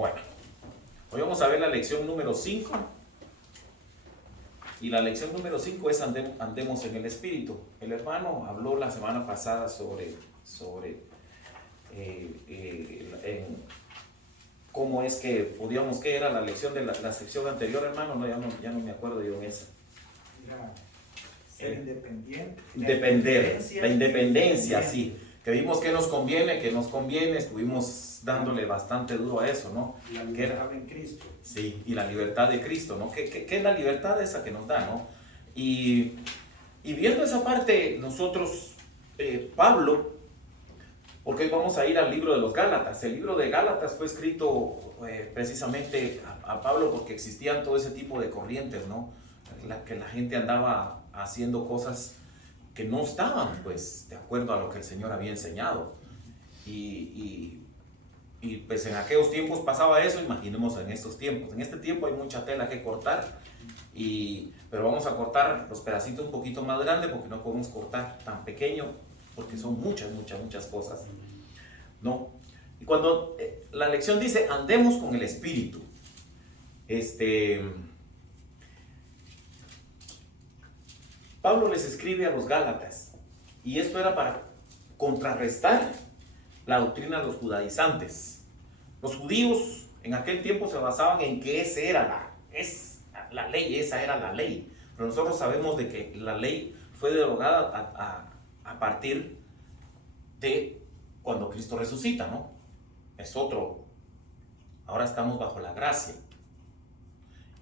Bueno, hoy vamos a ver la lección número 5. Y la lección número 5 es andemos en el Espíritu. El hermano habló la semana pasada sobre cómo es que podíamos, ¿qué era la lección de la sección anterior, hermano? No, ya no me acuerdo yo en esa. Era ser independiente. Depender, la independencia, sí. Que vimos que nos conviene, estuvimos dándole bastante duro a eso, ¿no? La libertad en Cristo. Sí, y la libertad de Cristo, ¿no? ¿Qué es la libertad esa que nos da, ¿no? Y viendo esa parte, nosotros, Pablo, porque hoy vamos a ir al libro de los Gálatas. El libro de Gálatas fue escrito precisamente a Pablo porque existían todo ese tipo de corrientes, ¿no? Que la gente andaba haciendo cosas que no estaban, pues, de acuerdo a lo que el Señor había enseñado. Y pues en aquellos tiempos pasaba eso, imaginemos en estos tiempos. En este tiempo hay mucha tela que cortar, pero vamos a cortar los pedacitos un poquito más grandes porque no podemos cortar tan pequeño, porque son muchas cosas, ¿no? Y cuando la lección dice, andemos con el Espíritu, Pablo les escribe a los Gálatas, y esto era para contrarrestar la doctrina de los judaizantes. Los judíos en aquel tiempo se basaban en que esa era la ley, esa era la ley. Pero nosotros sabemos de que la ley fue derogada a partir de cuando Cristo resucita, ¿no? Es otro. Ahora estamos bajo la gracia.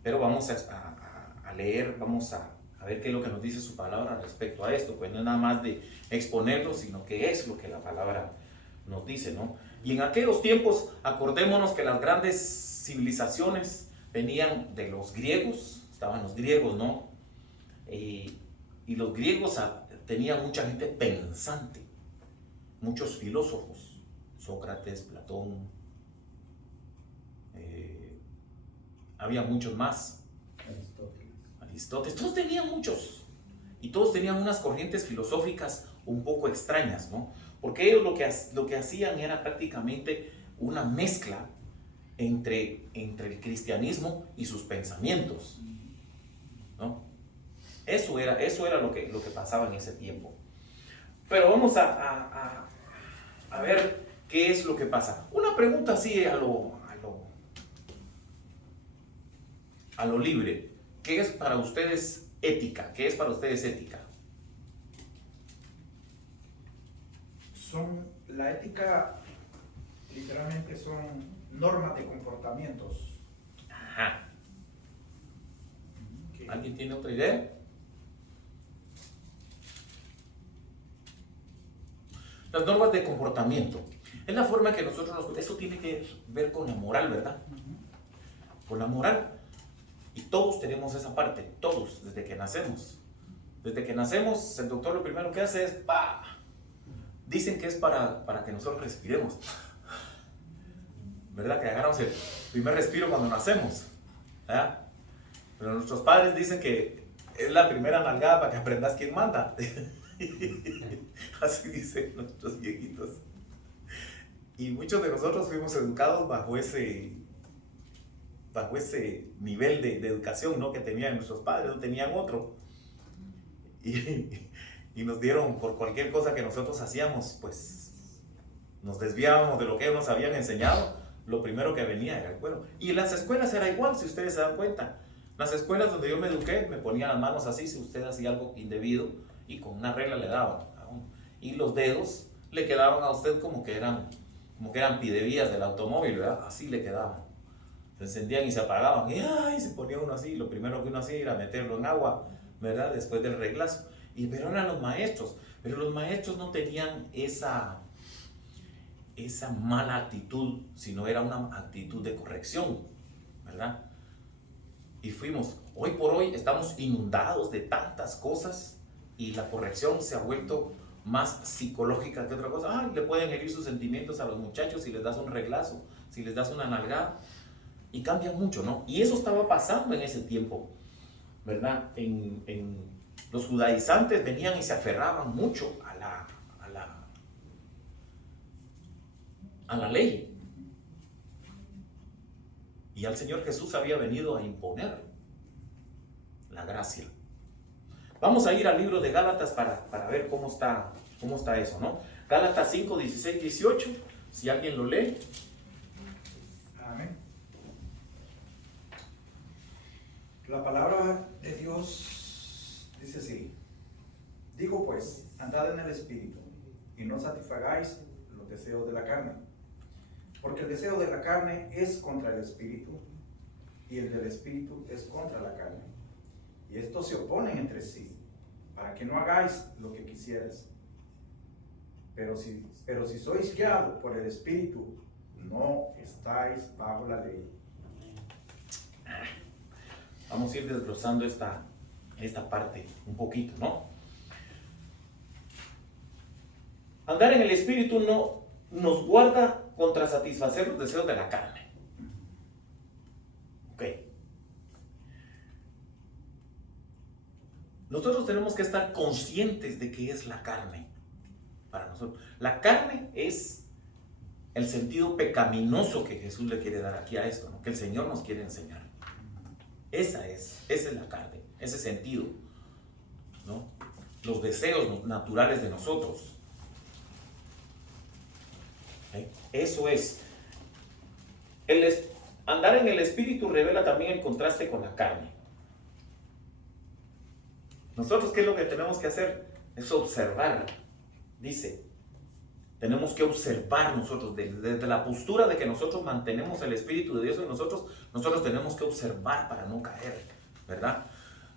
Pero vamos a leer, vamos a ver qué es lo que nos dice su palabra respecto a esto. Pues no es nada más de exponerlo, sino que es lo que la palabra nos dice, ¿no? Y en aquellos tiempos, acordémonos que las grandes civilizaciones venían de los griegos, estaban los griegos, ¿no? Y los griegos tenían mucha gente pensante, muchos filósofos, Sócrates, Platón, había muchos más, Aristóteles, todos tenían muchos, y todos tenían unas corrientes filosóficas un poco extrañas, ¿no? Porque ellos lo que hacían era prácticamente una mezcla entre el cristianismo y sus pensamientos, ¿no? Eso era lo que pasaba en ese tiempo. Pero vamos a ver qué es lo que pasa. Una pregunta así a lo libre. ¿Qué es para ustedes ética? ¿Qué es para ustedes ética? La ética literalmente son normas de comportamientos. Ajá. ¿Alguien tiene otra idea? Las normas de comportamiento. Es la forma que eso tiene que ver con la moral, ¿verdad? Con la moral. Y todos tenemos esa parte, todos, desde que nacemos. Desde que nacemos, el doctor lo primero que hace es ¡pah! Dicen que es para que nosotros respiremos, ¿verdad? Que agarramos el primer respiro cuando nacemos, ¿verdad? Pero nuestros padres dicen que es la primera nalgada para que aprendas quién manda. Así dicen nuestros viejitos. Y muchos de nosotros fuimos educados bajo ese nivel de educación, ¿no? Que tenían nuestros padres, no tenían otro. Y nos dieron por cualquier cosa que nosotros hacíamos, pues nos desviábamos de lo que ellos nos habían enseñado. Lo primero que venía era el cuero. Y en las escuelas era igual, si ustedes se dan cuenta. Las escuelas donde yo me eduqué, me ponían las manos así si usted hacía algo indebido y con una regla le daban a uno. Y los dedos le quedaban a usted como que eran pidevías del automóvil, ¿verdad? Así le quedaban. Se encendían y se apagaban. Y ¡ay! Se ponía uno así. Lo primero que uno hacía era meterlo en agua, ¿verdad? Después del reglazo. Pero eran los maestros. Pero los maestros no tenían esa mala actitud, sino era una actitud de corrección, ¿verdad? Y hoy por hoy estamos inundados de tantas cosas y la corrección se ha vuelto más psicológica que otra cosa. Ay, le pueden herir sus sentimientos a los muchachos si les das un reglazo, si les das una nalgada, y cambia mucho, ¿no? Y eso estaba pasando en ese tiempo, ¿verdad? Los judaizantes venían y se aferraban mucho a la ley. Y al Señor Jesús había venido a imponer la gracia. Vamos a ir al libro de Gálatas para ver cómo está eso, ¿no? Gálatas 5, 16, 18, si alguien lo lee. Amén. La palabra de Dios dice así: digo pues, andad en el Espíritu, y no satisfagáis los deseos de la carne. Porque el deseo de la carne es contra el Espíritu, y el del Espíritu es contra la carne. Y estos se oponen entre sí, para que no hagáis lo que quisierais. Pero si sois guiados por el Espíritu, no estáis bajo la ley. Vamos a ir desglosando esta parte un poquito, ¿no? Andar en el Espíritu no nos guarda contra satisfacer los deseos de la carne. Ok. Nosotros tenemos que estar conscientes de qué es la carne para nosotros. La carne es el sentido pecaminoso que Jesús le quiere dar aquí a esto, ¿no? Que el Señor nos quiere enseñar. Esa es la carne, ese sentido, ¿no? Los deseos naturales de nosotros. ¿Eh? Eso es. Andar en el Espíritu revela también el contraste con la carne. Nosotros, ¿qué es lo que tenemos que hacer? Es observar. Dice, tenemos que observar nosotros, desde la postura de que nosotros mantenemos el Espíritu de Dios en nosotros tenemos que observar para no caer, ¿verdad?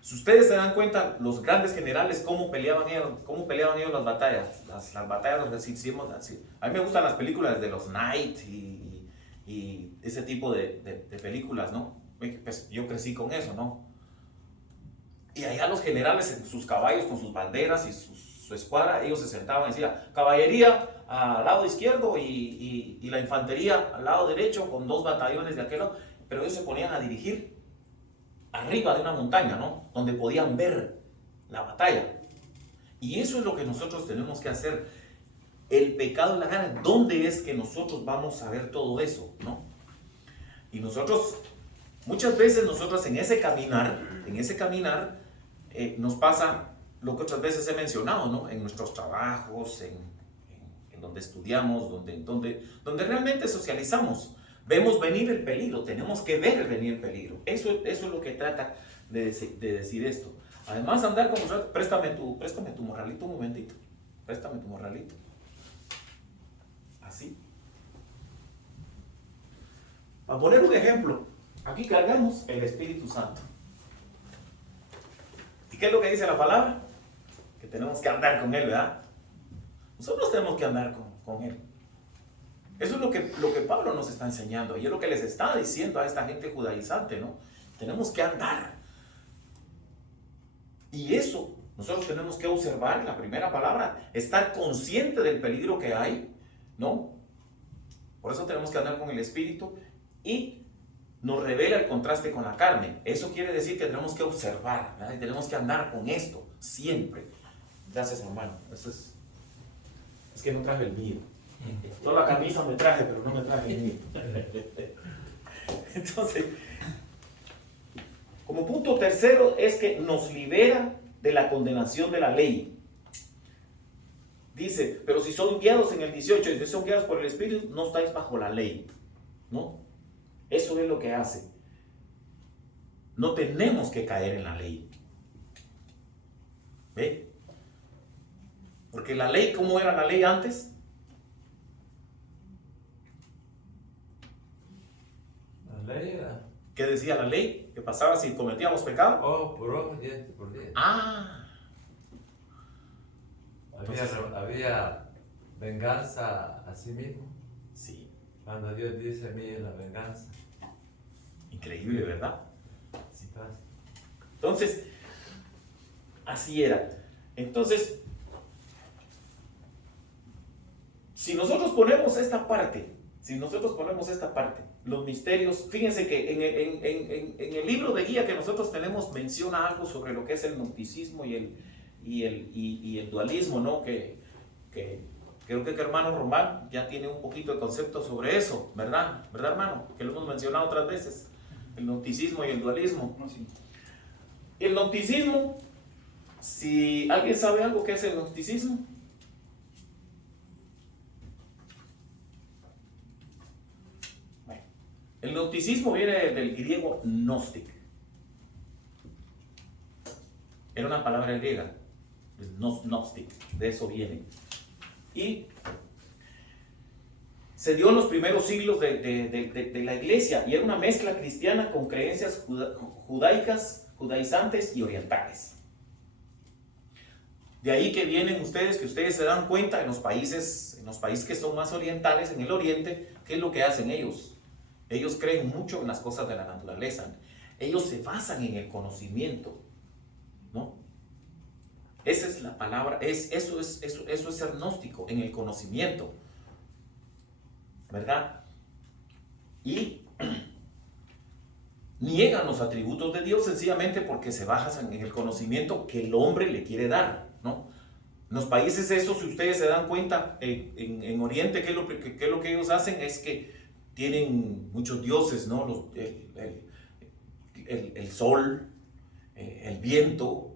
Si ustedes se dan cuenta, los grandes generales, cómo peleaban ellos las batallas, las batallas donde hicimos así. A mí me gustan las películas de los Knight y ese tipo de películas, ¿no? Pues yo crecí con eso, ¿no? Y allá los generales en sus caballos con sus banderas y su escuadra, ellos se sentaban y decían, caballería al lado izquierdo y la infantería al lado derecho con 2 batallones de aquel lado, pero ellos se ponían a dirigir arriba de una montaña, ¿no? Donde podían ver la batalla. Y eso es lo que nosotros tenemos que hacer. El pecado de la carne, ¿dónde es que nosotros vamos a ver todo eso, ¿no? Y nosotros, muchas veces nosotros en ese caminar, nos pasa lo que otras veces he mencionado, ¿no? En nuestros trabajos, en donde estudiamos, donde realmente socializamos. Vemos venir el peligro, tenemos que ver venir el peligro. Eso es lo que trata de decir esto. Además, andar con nosotros, préstame tu morralito un momentito. Préstame tu morralito. Así. Para poner un ejemplo, aquí cargamos el Espíritu Santo. ¿Y qué es lo que dice la palabra? Que tenemos que andar con Él, ¿verdad? Nosotros tenemos que andar con Él. Eso es lo que Pablo nos está enseñando. Y es lo que les está diciendo a esta gente judaizante, ¿no? Tenemos que andar. Y eso, nosotros tenemos que observar la primera palabra, estar consciente del peligro que hay, ¿no? Por eso tenemos que andar con el Espíritu y nos revela el contraste con la carne. Eso quiere decir que tenemos que observar, ¿verdad? Y tenemos que andar con esto siempre. Gracias, hermano. Eso es que no traje el mío. Toda la camisa me traje, pero no me traje el mío. Entonces, como punto tercero es que nos libera de la condenación de la ley. Dice, pero si son guiados en el 18, si son guiados por el Espíritu, no estáis bajo la ley, ¿no? Eso es lo que hace. No tenemos que caer en la ley. ¿Ve? Porque la ley, ¿cómo era la ley antes? La ley era... ¿Qué decía la ley? ¿Qué pasaba si cometíamos pecado? Oh, por ojo, diente por diente. Ah. Había venganza a sí mismo. Sí. Cuando Dios dice a mí es la venganza. Increíble, ¿verdad? Así pasa. Entonces, así era. Entonces, si nosotros ponemos esta parte, los misterios, fíjense que en el libro de guía que nosotros tenemos menciona algo sobre lo que es el gnosticismo y el dualismo, ¿no? Que Creo que hermano Román ya tiene un poquito de concepto sobre eso, ¿verdad? ¿Verdad, hermano? Que lo hemos mencionado otras veces. El gnosticismo y el dualismo. No, sí. El gnosticismo, si alguien sabe algo que es el gnosticismo. Bueno, el gnosticismo viene del griego gnostic. Era una palabra griega, gnostic, de eso viene. Y se dio en los primeros siglos de la iglesia y era una mezcla cristiana con creencias judaicas, judaizantes y orientales. De ahí que vienen ustedes, que ustedes se dan cuenta en los países que son más orientales, en el oriente, ¿qué es lo que hacen ellos? Ellos creen mucho en las cosas de la naturaleza. Ellos se basan en el conocimiento, ¿no? Esa es la palabra, eso es ser gnóstico, en el conocimiento, ¿verdad? Y niegan los atributos de Dios sencillamente porque se basan en el conocimiento que el hombre le quiere dar, ¿no? En los países esos, si ustedes se dan cuenta, en Oriente, ¿qué es lo que ellos hacen? Es que tienen muchos dioses, ¿no? El sol, el viento,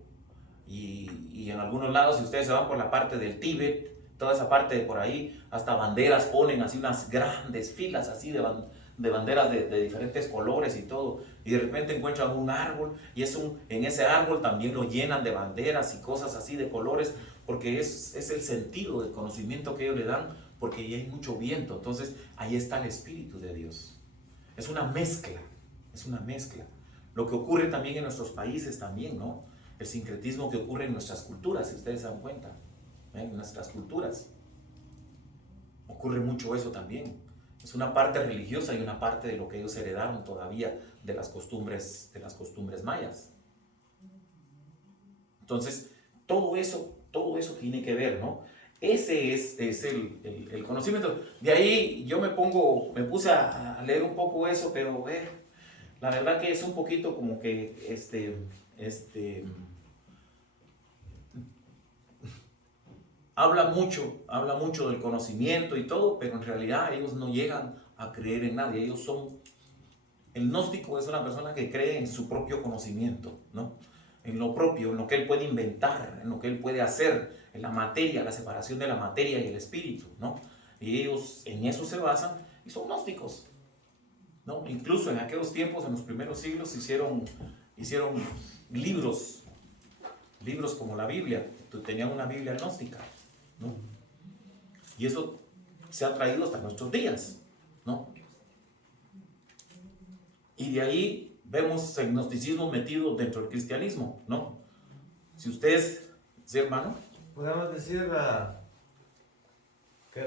y en algunos lados, si ustedes se van por la parte del Tíbet, toda esa parte de por ahí, hasta banderas ponen así unas grandes filas así de banderas de diferentes colores y todo, y de repente encuentran un árbol y en ese árbol también lo llenan de banderas y cosas así de colores, porque es el sentido del conocimiento que ellos le dan, porque ya hay mucho viento. Entonces ahí está el Espíritu de Dios. Es una mezcla, es una mezcla. Lo que ocurre también en nuestros países también, ¿no? El sincretismo que ocurre en nuestras culturas, si ustedes se dan cuenta, en nuestras culturas ocurre mucho eso también. Es una parte religiosa y una parte de lo que ellos heredaron todavía de las costumbres mayas. Entonces, todo eso tiene que ver, ¿no? Ese es el conocimiento. De ahí yo me puse a leer un poco eso, pero la verdad que es un poquito como que habla mucho del conocimiento y todo, pero en realidad ellos no llegan a creer en nadie. El gnóstico es una persona que cree en su propio conocimiento, ¿no? En lo propio, en lo que él puede inventar, en lo que él puede hacer, en la materia, la separación de la materia y el espíritu, ¿no? Y ellos en eso se basan y son gnósticos, ¿no? Incluso en aquellos tiempos, en los primeros siglos, hicieron libros como la Biblia. Tenían una Biblia gnóstica, ¿no? Y eso se ha traído hasta nuestros días, ¿no? Y de ahí vemos el gnosticismo metido dentro del cristianismo, ¿no? Si ustedes, ¿sí, hermano? Podemos decir que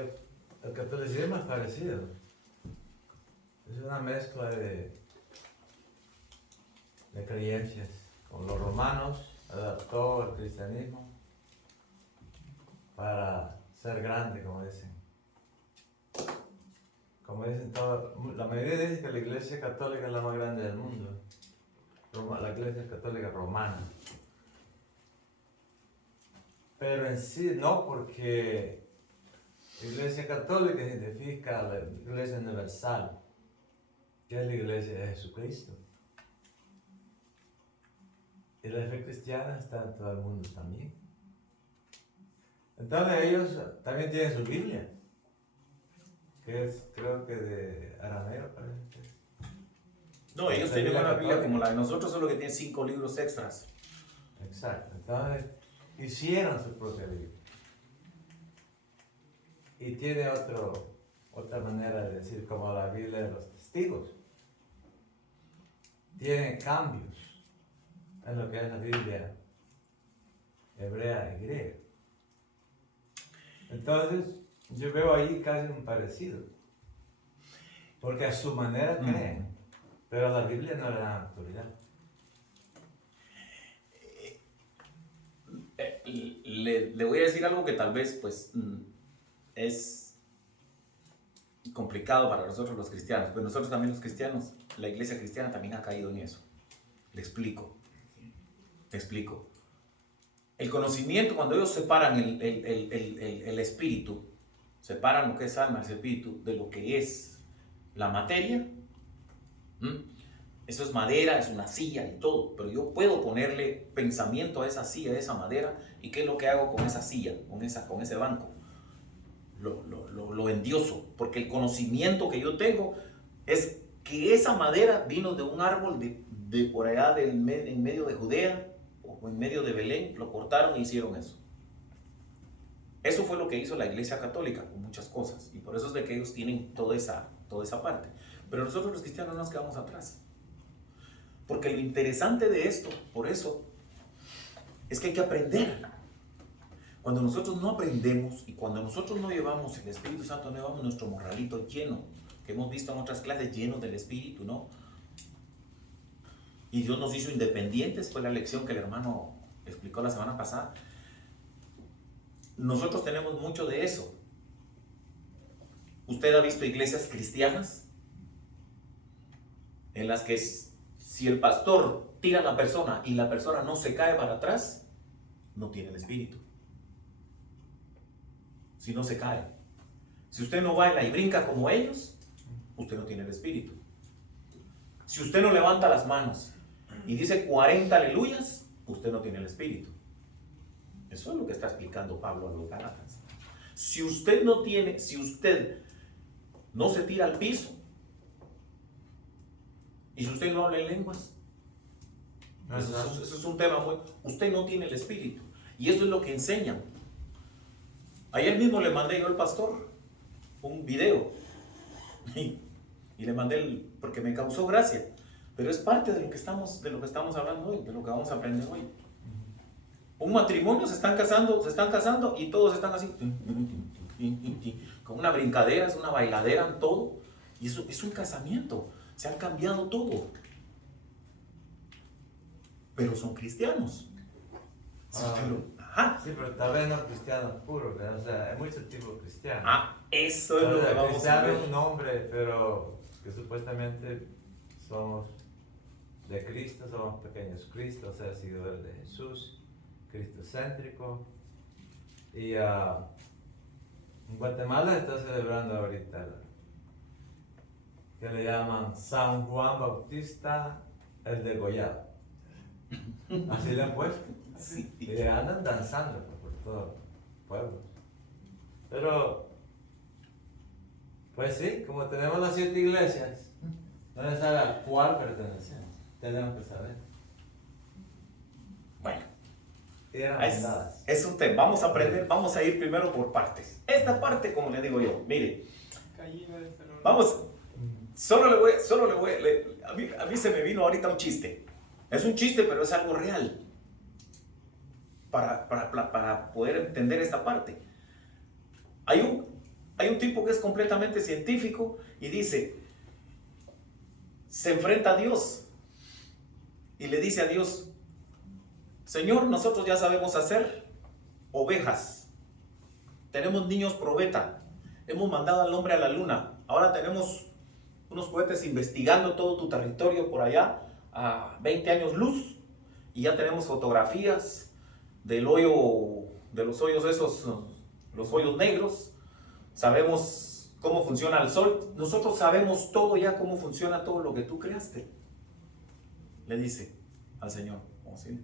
el catolicismo es parecido. Es una mezcla de creencias. Como los romanos adaptó el cristianismo para ser grande, como dicen. Como dicen la mayoría dice que la iglesia católica es la más grande del mundo. La iglesia católica romana. Pero en sí no, porque la iglesia católica significa la iglesia universal, que es la iglesia de Jesucristo. Y la fe cristiana está en todo el mundo también. Entonces ellos también tienen su Biblia, que es, creo que de arameo, parece que es. No, ellos tienen una Biblia como la de nosotros, solo que tienen 5 libros extras. Exacto. Entonces hicieron su propia Biblia. Y tiene otra manera de decir, como la Biblia de los testigos. Tiene cambios en lo que es la Biblia hebrea y griega. Entonces, yo veo ahí casi un parecido. Porque a su manera creen, pero a la Biblia no le dan autoridad. Le voy a decir algo que tal vez pues es complicado para nosotros los cristianos, pero nosotros también los cristianos, la iglesia cristiana también ha caído en eso. Le explico. El conocimiento, cuando ellos separan el espíritu, separan lo que es alma, es espíritu, de lo que es la materia. Eso es madera, es una silla y todo, pero yo puedo ponerle pensamiento a esa silla, a esa madera, y ¿qué es lo que hago con esa silla, con ese banco? Lo endioso, porque el conocimiento que yo tengo es que esa madera vino de un árbol de por allá en medio de Judea o en medio de Belén, lo cortaron e hicieron eso. Eso fue lo que hizo la Iglesia Católica con muchas cosas, y por eso es de que ellos tienen toda esa parte. Pero nosotros los cristianos no nos quedamos atrás, porque lo interesante de esto, por eso, es que hay que aprender. Cuando nosotros no aprendemos y cuando nosotros no llevamos el Espíritu Santo, no llevamos nuestro morralito lleno, que hemos visto en otras clases, lleno del Espíritu, ¿no? Y Dios nos hizo independientes, fue la lección que el hermano explicó la semana pasada. Nosotros tenemos mucho de eso. ¿Usted ha visto iglesias cristianas en las que si el pastor tira a la persona y la persona no se cae para atrás, no tiene el Espíritu? Si no se cae, si usted no baila y brinca como ellos, usted no tiene el Espíritu. Si usted no levanta las manos y dice 40 aleluyas, usted no tiene el Espíritu. Eso es lo que está explicando Pablo a los Gálatas. Si usted no se tira al piso, y si usted no habla en lenguas, eso es un tema muy... Usted no tiene el Espíritu. Y eso es lo que enseñan. Ayer mismo le mandé yo al pastor un video y le mandé porque me causó gracia, pero es parte de lo que estamos hablando hoy, de lo que vamos a aprender hoy. Un matrimonio se están casando y todos están así, con una brincadera, es una bailadera, todo, y eso es un casamiento, se ha cambiado todo, pero son cristianos. Sí, pero tal vez no cristianos puros, o sea, hay muchos tipos de cristianos. Eso es lo que vamos a ver. Cristiano es un nombre, pero que supuestamente somos de Cristo, somos pequeños Cristos, o sea, seguidores de Jesús, cristocéntrico. Y en Guatemala se está celebrando ahorita que le llaman San Juan Bautista el Degollado. Así le han puesto. Sí. Y andan danzando por todo el pueblo. Pero, pues sí, como tenemos las 7 iglesias, no se sabe a cuál pertenecemos. Tenemos que saber. Bueno, Es un tema. Vamos a aprender, vamos a ir primero por partes. Esta parte, como le digo yo, mire, vamos, a mí se me vino ahorita un chiste. Es un chiste, pero es algo real. Para poder entender esta parte. Hay un tipo que es completamente científico y dice, se enfrenta a Dios y le dice a Dios, Señor, nosotros ya sabemos hacer ovejas, tenemos niños probeta, hemos mandado al hombre a la luna, ahora tenemos unos cohetes investigando todo tu territorio por allá a 20 años luz y ya tenemos fotografías del hoyo, de los hoyos esos, los hoyos negros, sabemos cómo funciona el sol, nosotros sabemos todo ya cómo funciona todo lo que tú creaste, le dice al Señor. ¿Sí?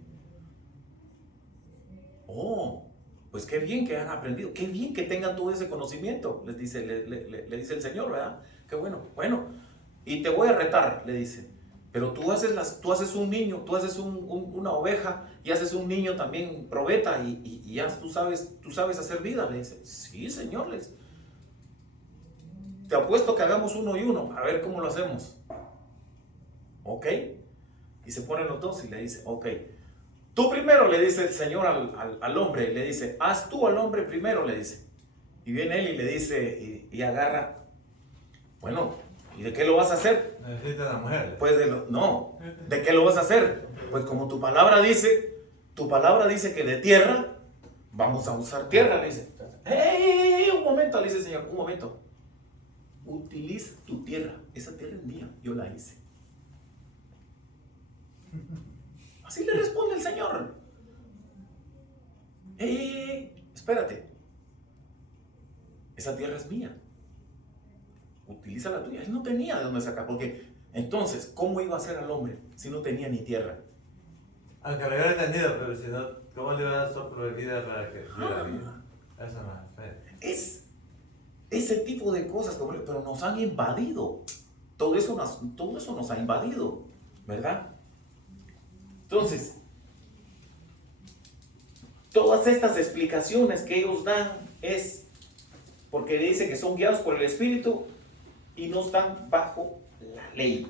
Pues qué bien que han aprendido, qué bien que tengan todo ese conocimiento, les dice, le dice el Señor, ¿verdad? Qué bueno, y te voy a retar, le dice. Pero tú haces un niño, tú haces una oveja y haces un niño también probeta y ya tú sabes hacer vida. Le dice, sí, Señor, te apuesto que hagamos uno y uno, a ver cómo lo hacemos. Ok, y se ponen los dos y le dice, ok, tú primero, le dice el Señor al hombre, le dice, haz tú al hombre primero, le dice. Y viene él y le dice, y agarra, bueno, ¿y de qué lo vas a hacer? Necesita la mujer. Pues ¿de qué lo vas a hacer? Pues como tu palabra dice que de tierra, vamos a usar tierra, le dice. ¡Hey! Un momento, le dice el Señor, un momento. Utiliza tu tierra, esa tierra es mía, yo la hice. Así le responde el Señor. ¡Hey! Espérate. esa tierra es mía. Utiliza la tuya. Él no tenía de dónde sacar, porque entonces, ¿cómo iba a ser al hombre si no tenía ni tierra? Aunque lo hubiera entendido, pero si no, ¿cómo le iba a dar soplo de vida para que hubiera vida? Eso no es fe. Es ese tipo de cosas, pero nos han invadido. Todo eso nos ha invadido, ¿verdad? Entonces, todas estas explicaciones que ellos dan es porque dicen que son guiados por el Espíritu y no están bajo la ley.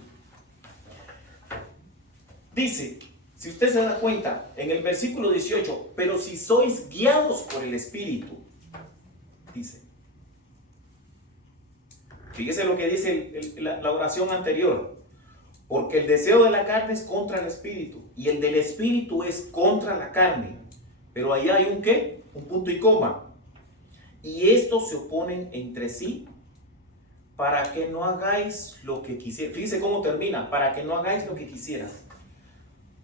Dice, si usted se da cuenta, en el versículo 18, pero si sois guiados por el Espíritu, dice. Fíjese lo que dice la oración anterior. Porque el deseo de la carne es contra el Espíritu y el del Espíritu es contra la carne. Pero ahí hay un ¿qué? Un punto y coma. Y estos se oponen entre sí para que no hagáis lo que quisieras. Fíjese cómo termina, para que no hagáis lo que quisieras.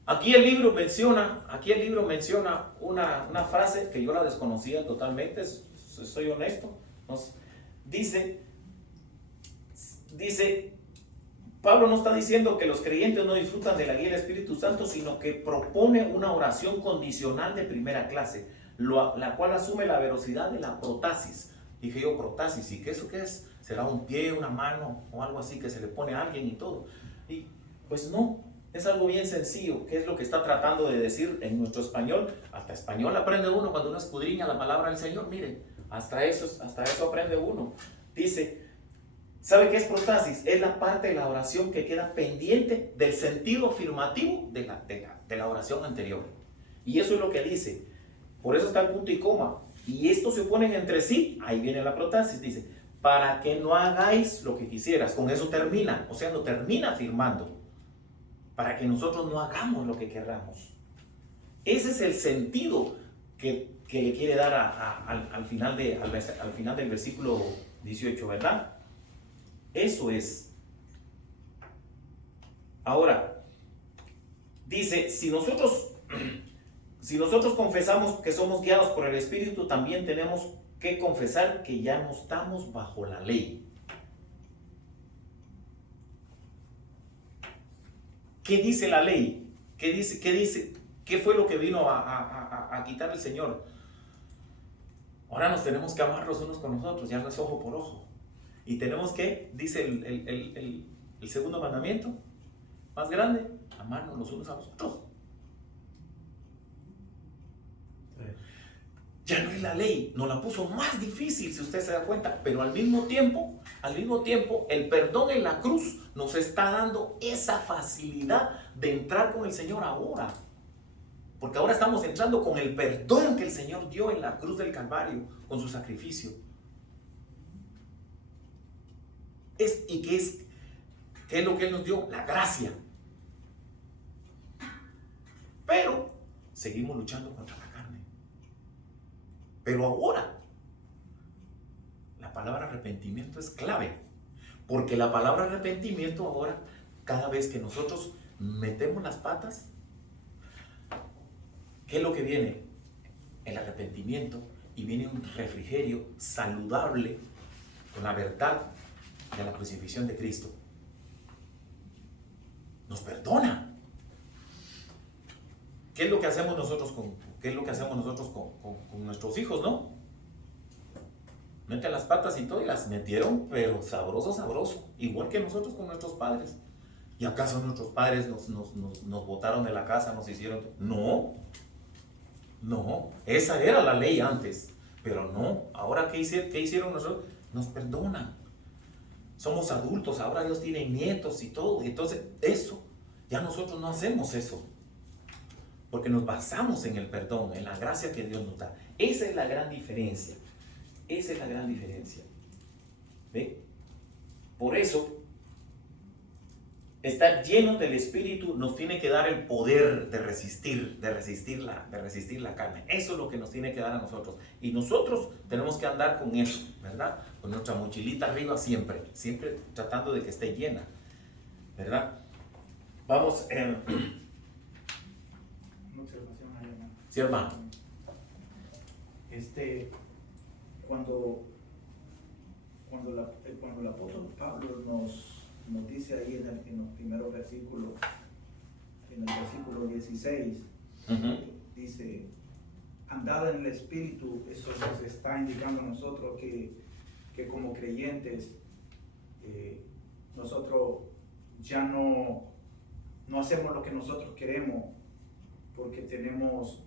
Aquí el libro menciona una frase que yo la desconocía totalmente, soy honesto. Dice, Pablo no está diciendo que los creyentes no disfrutan de la guía del Espíritu Santo, sino que propone una oración condicional de primera clase, la cual asume la velocidad de la protasis. Dije yo, protasis, ¿y eso qué es? ¿Será un pie, una mano o algo así que se le pone a alguien y todo? Y pues no, es algo bien sencillo. ¿Qué es lo que está tratando de decir en nuestro español? Hasta español aprende uno cuando uno escudriña la palabra del Señor. Miren, hasta eso aprende uno. Dice, ¿sabe qué es protasis? Es la parte de la oración que queda pendiente del sentido afirmativo de la oración anterior. Y eso es lo que dice. Por eso está el punto y coma. Y estos se oponen entre sí. Ahí viene la protasis. Dice, para que no hagáis lo que quisieras. Con eso termina. O sea, lo termina afirmando. Para que nosotros no hagamos lo que querramos. Ese es el sentido que le quiere dar al final del versículo 18, ¿verdad? Eso es. Ahora, dice, si nosotros confesamos que somos guiados por el Espíritu, también tenemos que confesar que ya no estamos bajo la ley. ¿Qué dice la ley? ¿Qué dice? ¿Qué fue lo que vino a quitar el Señor? Ahora nos tenemos que amar los unos con los otros, ya no es ojo por ojo. Y tenemos que, dice el segundo mandamiento, más grande, amarnos los unos a los otros. Sí. Ya no es la ley, nos la puso más difícil, si usted se da cuenta, pero al mismo tiempo, el perdón en la cruz nos está dando esa facilidad de entrar con el Señor ahora. Porque ahora estamos entrando con el perdón que el Señor dio en la cruz del Calvario, con su sacrificio. ¿Qué es lo que Él nos dio? La gracia. Pero seguimos luchando contra la carne. Pero ahora, la palabra arrepentimiento es clave. Porque la palabra arrepentimiento ahora, cada vez que nosotros metemos las patas, ¿qué es lo que viene? El arrepentimiento, y viene un refrigerio saludable con la verdad de la crucifixión de Cristo. Nos perdona. ¿Qué es lo que hacemos nosotros con nuestros hijos, no? Meten las patas y todo, y las metieron, pero sabroso, igual que nosotros con nuestros padres. ¿Y acaso nuestros padres nos botaron de la casa, nos hicieron? No, esa era la ley antes, pero no. Ahora, ¿qué hicieron nosotros? Nos perdonan. Somos adultos, ahora Dios tiene nietos y todo. Y entonces eso, ya nosotros no hacemos eso. Porque nos basamos en el perdón, en la gracia que Dios nos da. Esa es la gran diferencia. ¿Ve? Por eso, estar llenos del Espíritu nos tiene que dar el poder de resistir la carne. Eso es lo que nos tiene que dar a nosotros. Y nosotros tenemos que andar con eso, ¿verdad? Con nuestra mochilita arriba siempre tratando de que esté llena, ¿verdad? Vamos, una observación ahí, hermano. Sí, hermano. Cuando cuando el apóstol Pablo nos dice ahí en los primeros versículos, en el versículo 16, dice, andad en el Espíritu, eso nos está indicando a nosotros que como creyentes, nosotros ya no hacemos lo que nosotros queremos porque tenemos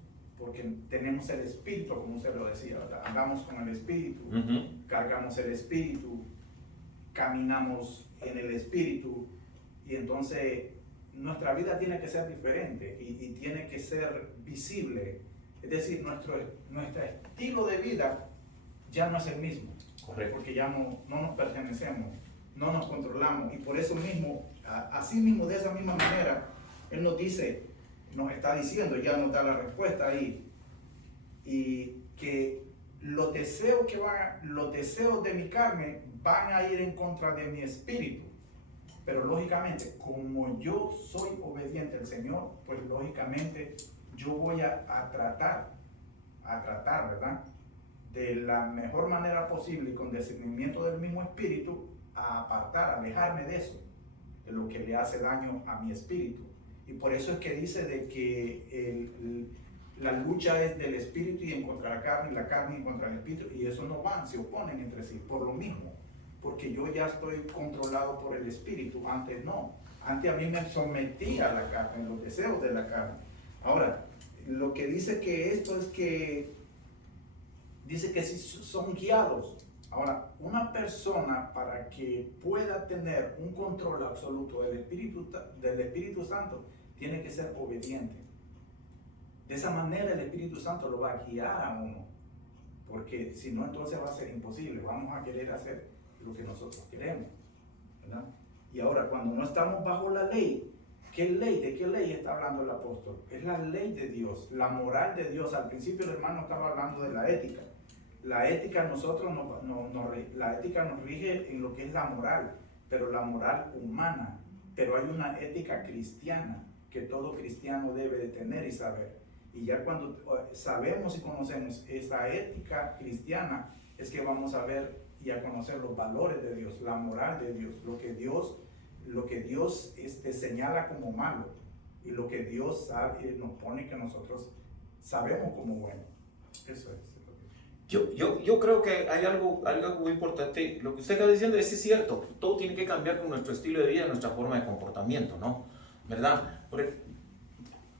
el Espíritu, como usted lo decía, ¿verdad? Andamos con el Espíritu, cargamos el Espíritu, caminamos en el Espíritu, y entonces nuestra vida tiene que ser diferente y tiene que ser visible. Es decir, nuestro estilo de vida ya no es el mismo. Correcto. Porque ya no nos pertenecemos, no nos controlamos, y por eso mismo, así mismo, de esa misma manera, Él nos está diciendo, ya nos da la respuesta ahí, y que los deseos de mi carne van a ir en contra de mi espíritu. Pero lógicamente, como yo soy obediente al Señor, pues lógicamente yo voy a tratar, ¿verdad?, de la mejor manera posible y con discernimiento del mismo espíritu, a apartar, alejarme de eso, de lo que le hace daño a mi espíritu. Y por eso es que dice de que la lucha es del espíritu y en contra la carne, y la carne en contra el espíritu, y eso no van, se oponen entre sí, por lo mismo, porque yo ya estoy controlado por el espíritu. Antes no, antes a mí me sometía a la carne, los deseos de la carne. Ahora, lo que dice que esto es que, dice que si son guiados. Ahora, una persona, para que pueda tener un control absoluto del Espíritu Santo, tiene que ser obediente. De esa manera el Espíritu Santo lo va a guiar a uno, porque si no, entonces va a ser imposible. Vamos a querer hacer lo que nosotros queremos, ¿verdad? Y ahora, cuando no estamos bajo la ley, ¿qué ley? ¿De qué ley está hablando el apóstol? Es la ley de Dios, la moral de Dios. Al principio el hermano estaba hablando de la ética. La ética la ética nos rige en lo que es la moral, pero la moral humana. Pero hay una ética cristiana que todo cristiano debe de tener y saber. Y ya cuando sabemos y conocemos esa ética cristiana, es que vamos a ver y a conocer los valores de Dios, la moral de Dios, lo que Dios señala como malo, y lo que Dios sabe, nos pone que nosotros sabemos como bueno. Eso es. Yo creo que hay algo muy importante. Lo que usted está diciendo es cierto. Todo tiene que cambiar con nuestro estilo de vida, nuestra forma de comportamiento, ¿no? ¿Verdad?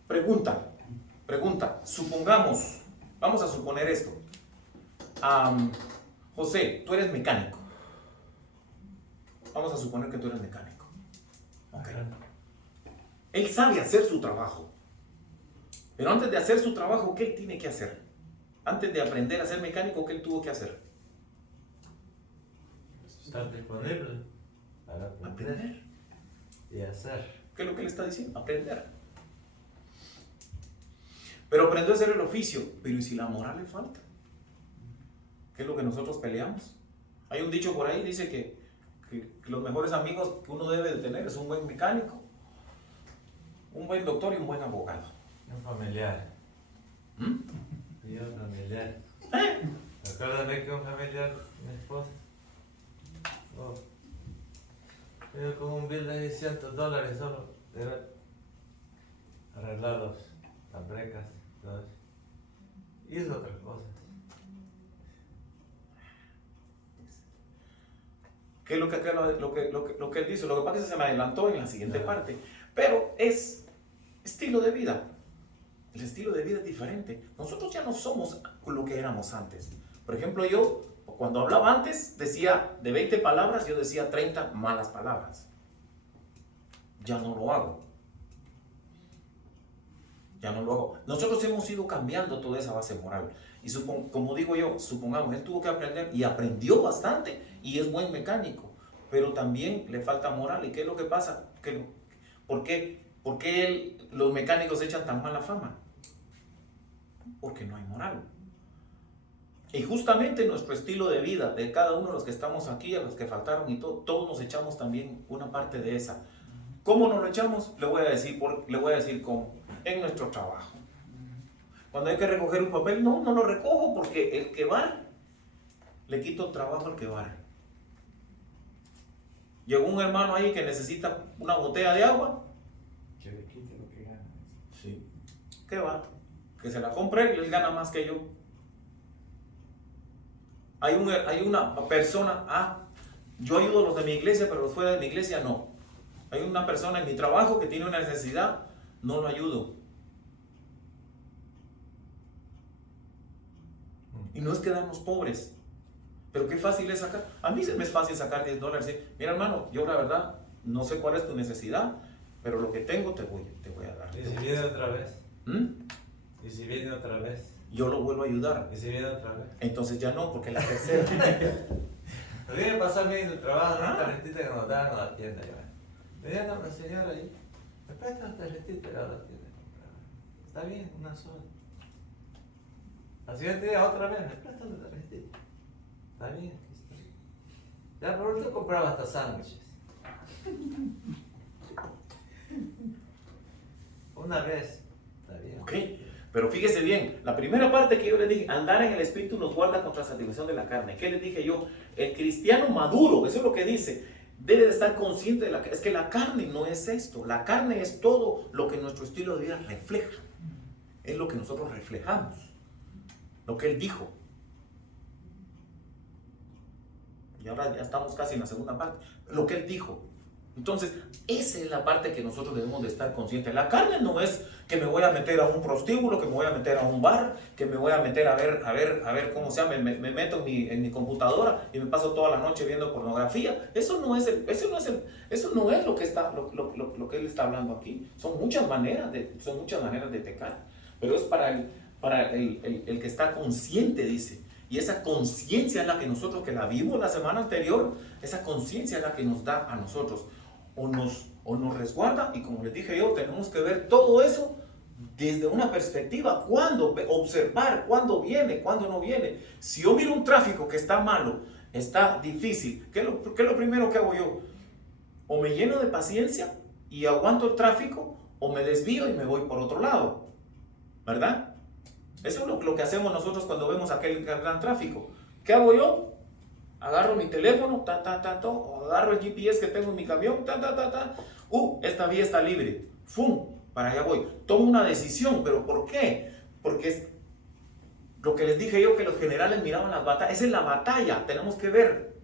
Pregunta. Supongamos, vamos a suponer esto. José, tú eres mecánico. Vamos a suponer que tú eres mecánico. Okay. Él sabe hacer su trabajo. Pero antes de hacer su trabajo, ¿qué él tiene que hacer? Antes de aprender a ser mecánico, ¿qué él tuvo que hacer? Estar disponible para aprender y hacer. ¿Qué es lo que él está diciendo? Aprender. Pero aprendió a hacer el oficio. Pero ¿y si la moral le falta? ¿Qué es lo que nosotros peleamos? Hay un dicho por ahí, dice que los mejores amigos que uno debe de tener es un buen mecánico, un buen doctor y un buen abogado. Un familiar. Y un familiar. Recuérdame que un familiar, mi esposa, yo con un bill de $600 solo, era arreglar las brecas, todo eso. Hizo otras cosas. ¿Qué es lo que él dice? Lo que pasa es que se me adelantó en la siguiente parte. Pero es estilo de vida. El estilo de vida es diferente. Nosotros ya no somos lo que éramos antes. Por ejemplo, yo, cuando hablaba antes, decía de 20 palabras, yo decía 30 malas palabras. Ya no lo hago. Nosotros hemos ido cambiando toda esa base moral. Y como digo yo, supongamos, él tuvo que aprender y aprendió bastante y es buen mecánico. Pero también le falta moral. ¿Y qué es lo que pasa? ¿Por qué los mecánicos echan tan mala fama? Porque no hay moral. Y justamente nuestro estilo de vida, de cada uno de los que estamos aquí, a los que faltaron y todos nos echamos también una parte de esa. ¿Cómo nos lo echamos? Le voy a decir cómo. En nuestro trabajo. Cuando hay que recoger un papel, no lo recojo porque el que barre, le quito trabajo al que barre. Llegó un hermano ahí que necesita una botella de agua. Que le quite lo que gana. Sí. ¿Qué va? Que se la compre y él gana más que yo. Hay una persona, yo ayudo a los de mi iglesia, pero los fuera de mi iglesia no. Hay una persona en mi trabajo que tiene una necesidad, no lo ayudo. Y no es quedarnos pobres, pero qué fácil es sacar. A mí se me es fácil sacar $10. ¿Sí? Mira, hermano, yo la verdad no sé cuál es tu necesidad, pero lo que tengo te voy a dar. ¿Y si viene otra vez? ¿Mm? ¿Y si viene otra vez? Yo lo vuelvo a ayudar. ¿Y si viene otra vez? Entonces ya no, porque la tercera. A mí me pasó a mí en el trabajo, una tarjetita que nos daban a la tienda. Venía una señora ahí, me presta una tarjetita y la tienda. Está bien, una sola. Al siguiente día otra vez, me presta una tarjetita. Está bien, aquí está. Ya por último compraba hasta sándwiches. Una vez, está bien. Ok, pero fíjese bien, la primera parte que yo les dije, andar en el Espíritu nos guarda contra la satisfacción de la carne. ¿Qué les dije yo? El cristiano maduro, eso es lo que dice, debe de estar consciente de es que la carne no es esto, la carne es todo lo que nuestro estilo de vida refleja, es lo que nosotros reflejamos, lo que él dijo. Y ahora ya estamos casi en la segunda parte, lo que él dijo. Entonces, esa es la parte que nosotros debemos de estar conscientes. La carne no es que me voy a meter a un prostíbulo, que me voy a meter a un bar, que me voy a meter a ver cómo se llama, me meto en mi computadora y me paso toda la noche viendo pornografía. Eso no es lo que está, lo que él está hablando aquí. Son muchas maneras de pecar, pero es para el que está consciente, dice. Y esa conciencia es la que nosotros, que la vimos la semana anterior, esa conciencia es la que nos da a nosotros. O nos resguarda, y como les dije yo, tenemos que ver todo eso desde una perspectiva, observar cuándo viene, cuándo no viene. Si yo miro un tráfico que está malo, está difícil, ¿qué es lo primero que hago yo? O me lleno de paciencia y aguanto el tráfico, o me desvío y me voy por otro lado, ¿verdad? Eso es lo que hacemos nosotros cuando vemos aquel gran tráfico. ¿Qué hago yo? Agarro mi teléfono, o agarro el GPS que tengo en mi camión, esta vía está libre, ¡fum! Para allá voy. Tomo una decisión, ¿pero por qué? Porque es lo que les dije yo, que los generales miraban las batallas. Esa es la batalla, tenemos que ver.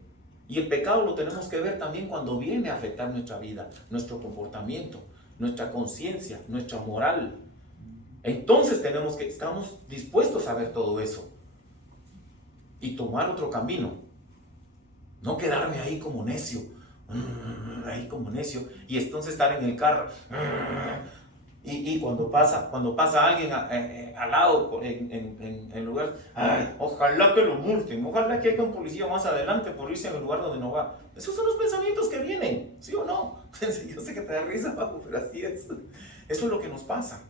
Y el pecado lo tenemos que ver también cuando viene a afectar nuestra vida, nuestro comportamiento, nuestra conciencia, nuestra moral. Entonces estamos dispuestos a ver todo eso y tomar otro camino. No quedarme ahí como necio, y entonces estar en el carro, y cuando pasa alguien al lado, en lugar, ay, ojalá que lo multen, ojalá que haya un policía más adelante por irse en el lugar donde no va. Esos son los pensamientos que vienen, ¿sí o no? Yo sé que te da risa, pero así es. Eso es lo que nos pasa,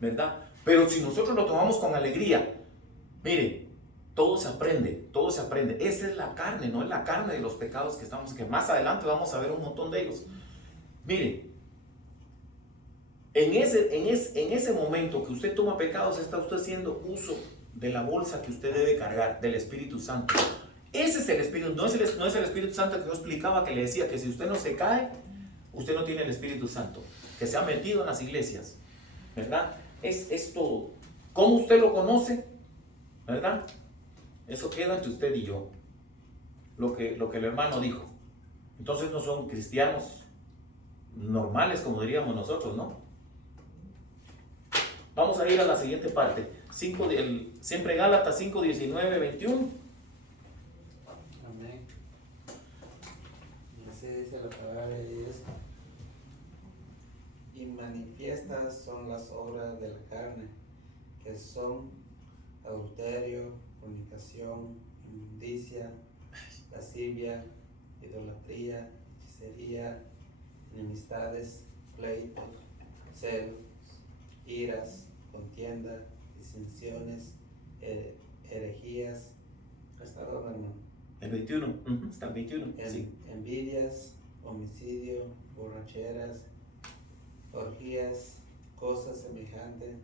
¿verdad? Pero si nosotros lo tomamos con alegría, mire, todo se aprende. Esa es la carne, no es la carne de los pecados que más adelante vamos a ver un montón de ellos. Mire, en ese momento que usted toma pecados, está usted haciendo uso de la bolsa que usted debe cargar, del Espíritu Santo. Ese es el Espíritu, no es el Espíritu Santo que yo explicaba, que le decía que si usted no se cae, usted no tiene el Espíritu Santo, que se ha metido en las iglesias, ¿verdad? Es todo. ¿Cómo usted lo conoce? ¿Verdad? Eso queda entre usted y yo, lo que el hermano dijo. Entonces no son cristianos normales, como diríamos nosotros, ¿no? Vamos a ir a la siguiente parte. Siempre Gálatas 5, 19, 21. Amén. Así dice la palabra de Dios. Y manifiestas son las obras de la carne, que son adulterio, fornicación, inmundicia, lascivia, idolatría, hechicería, enemistades, pleitos, celos, iras, contienda, disensiones, herejías. ¿Hasta dónde, hermano? El 21, está el 21, sí. Envidias, homicidio, borracheras, orgías, cosas semejantes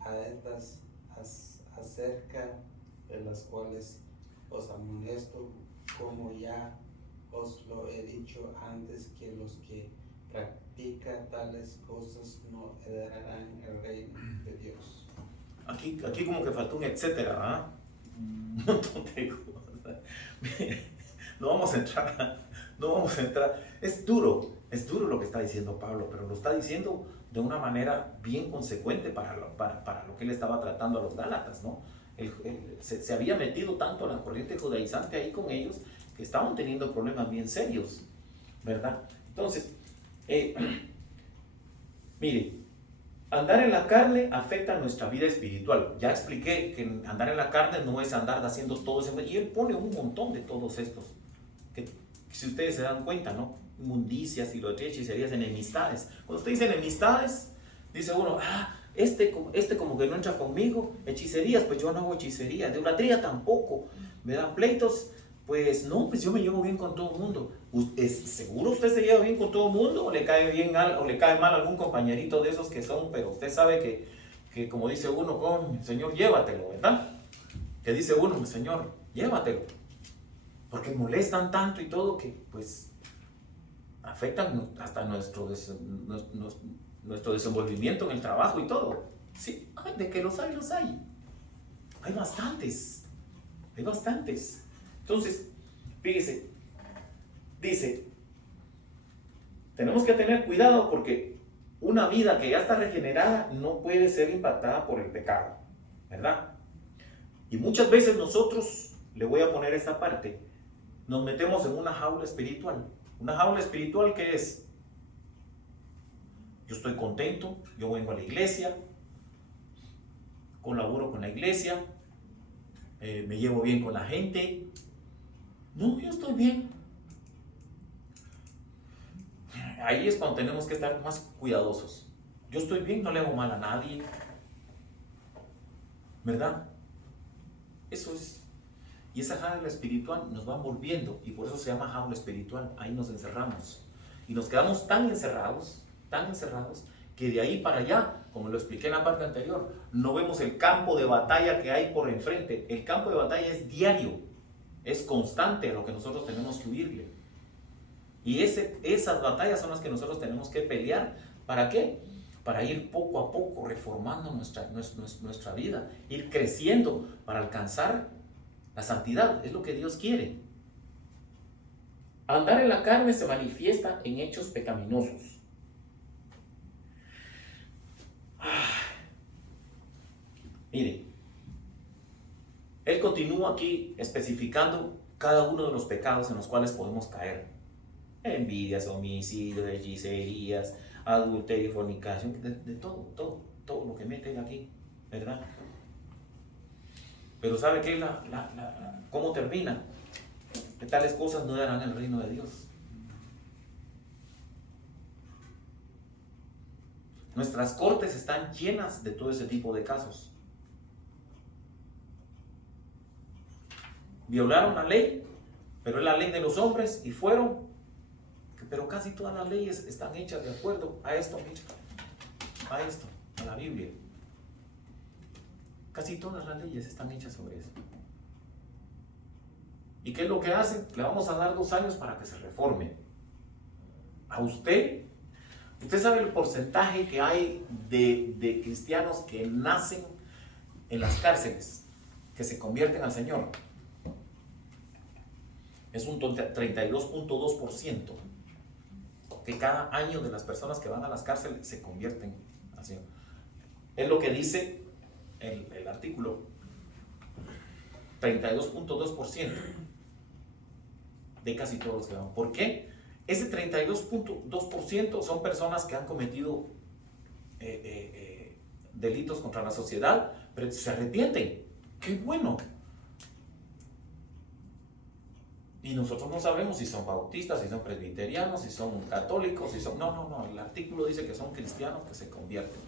a estas, acerca de las cuales os amonesto, como ya os lo he dicho antes, que los que practican tales cosas no heredarán el reino de Dios. Aquí como que faltó un etcétera, ¿ah? Un montón de cosas. No vamos a entrar. Es duro lo que está diciendo Pablo, pero lo está diciendo de una manera bien consecuente para lo que él estaba tratando a los Gálatas, ¿no? Se había metido tanto la corriente judaizante ahí con ellos que estaban teniendo problemas bien serios, ¿verdad? Entonces, mire, andar en la carne afecta nuestra vida espiritual. Ya expliqué que andar en la carne no es andar haciendo todo eso. Y él pone un montón de todos estos. Que si ustedes se dan cuenta, ¿no? Inmundicias, idolatría, hechicerías, enemistades. Cuando usted dice enemistades, dice uno, este como que no entra conmigo. Hechicerías, pues yo no hago hechicería. Idolatría tampoco. ¿Verdad? Pleitos, pues no, pues yo me llevo bien con todo el mundo. ¿Seguro usted se lleva bien con todo el mundo? ¿O le cae bien o le cae mal algún compañerito de esos que son, pero usted sabe que como dice uno, oh, Señor, llévatelo, ¿verdad? Que dice uno, Señor, llévatelo. Porque molestan tanto y todo que pues afectan hasta nuestro desenvolvimiento en el trabajo y todo. Sí, de que los hay. Hay bastantes. Entonces, fíjese, dice, tenemos que tener cuidado porque una vida que ya está regenerada no puede ser impactada por el pecado, ¿verdad? Y muchas veces nosotros, le voy a poner esta parte, nos metemos en una jaula espiritual. ¿Una jaula espiritual qué es? Yo estoy contento, yo vengo a la iglesia, colaboro con la iglesia, me llevo bien con la gente. No, yo estoy bien. Ahí es cuando tenemos que estar más cuidadosos. Yo estoy bien, no le hago mal a nadie, ¿verdad? Eso es. Y esa jaula espiritual nos va envolviendo y por eso se llama jaula espiritual. Ahí nos encerramos y nos quedamos tan encerrados, que de ahí para allá, como lo expliqué en la parte anterior, no vemos el campo de batalla que hay por enfrente. El campo de batalla es diario, es constante a lo que nosotros tenemos que huirle. Y esas batallas son las que nosotros tenemos que pelear. ¿Para qué? Para ir poco a poco reformando nuestra vida, ir creciendo para alcanzar la santidad. Es lo que Dios quiere. Andar en la carne se manifiesta en hechos pecaminosos. Mire, él continúa aquí especificando cada uno de los pecados en los cuales podemos caer. Envidias, homicidios, hechicerías, adulterio, fornicación, de todo lo que mete él aquí, ¿verdad? Pero ¿sabe qué? ¿Cómo termina? Que tales cosas no darán el reino de Dios. Nuestras cortes están llenas de todo ese tipo de casos. Violaron la ley, pero es la ley de los hombres y pero casi todas las leyes están hechas de acuerdo a esto, a la Biblia. Casi todas las leyes están hechas sobre eso. ¿Y qué es lo que hacen? Le vamos a dar 2 años para que se reforme. A usted sabe el porcentaje que hay de cristianos que nacen en las cárceles, que se convierten al Señor. Es un 32.2%. Que cada año de las personas que van a las cárceles se convierten al Señor. Es lo que dice el artículo. 32.2% de casi todos los que van. ¿Por qué? Ese 32.2% son personas que han cometido delitos contra la sociedad, pero se arrepienten. ¡Qué bueno! Y nosotros no sabemos si son bautistas, si son presbiterianos, si son católicos, si son... No. El artículo dice que son cristianos que se convierten.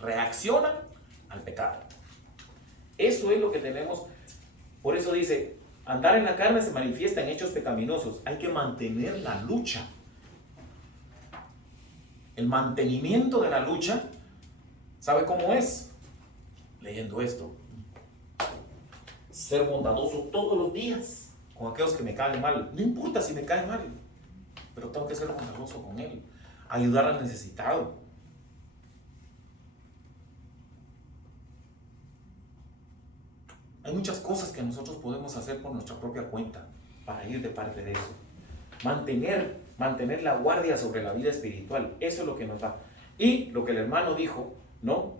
Reaccionan al pecado. Eso es lo que tenemos. Por eso dice, andar en la carne se manifiesta en hechos pecaminosos. Hay que mantener la lucha. El mantenimiento de la lucha, ¿sabe cómo es? Leyendo esto. ser bondadoso todos los días con aquellos que me caen mal. No importa si me caen mal, pero tengo que ser bondadoso con él. Ayudar al necesitado. Hay muchas cosas que nosotros podemos hacer por nuestra propia cuenta para ir de parte de eso. Mantener la guardia sobre la vida espiritual. Eso es lo que nos da. Y lo que el hermano dijo, ¿no?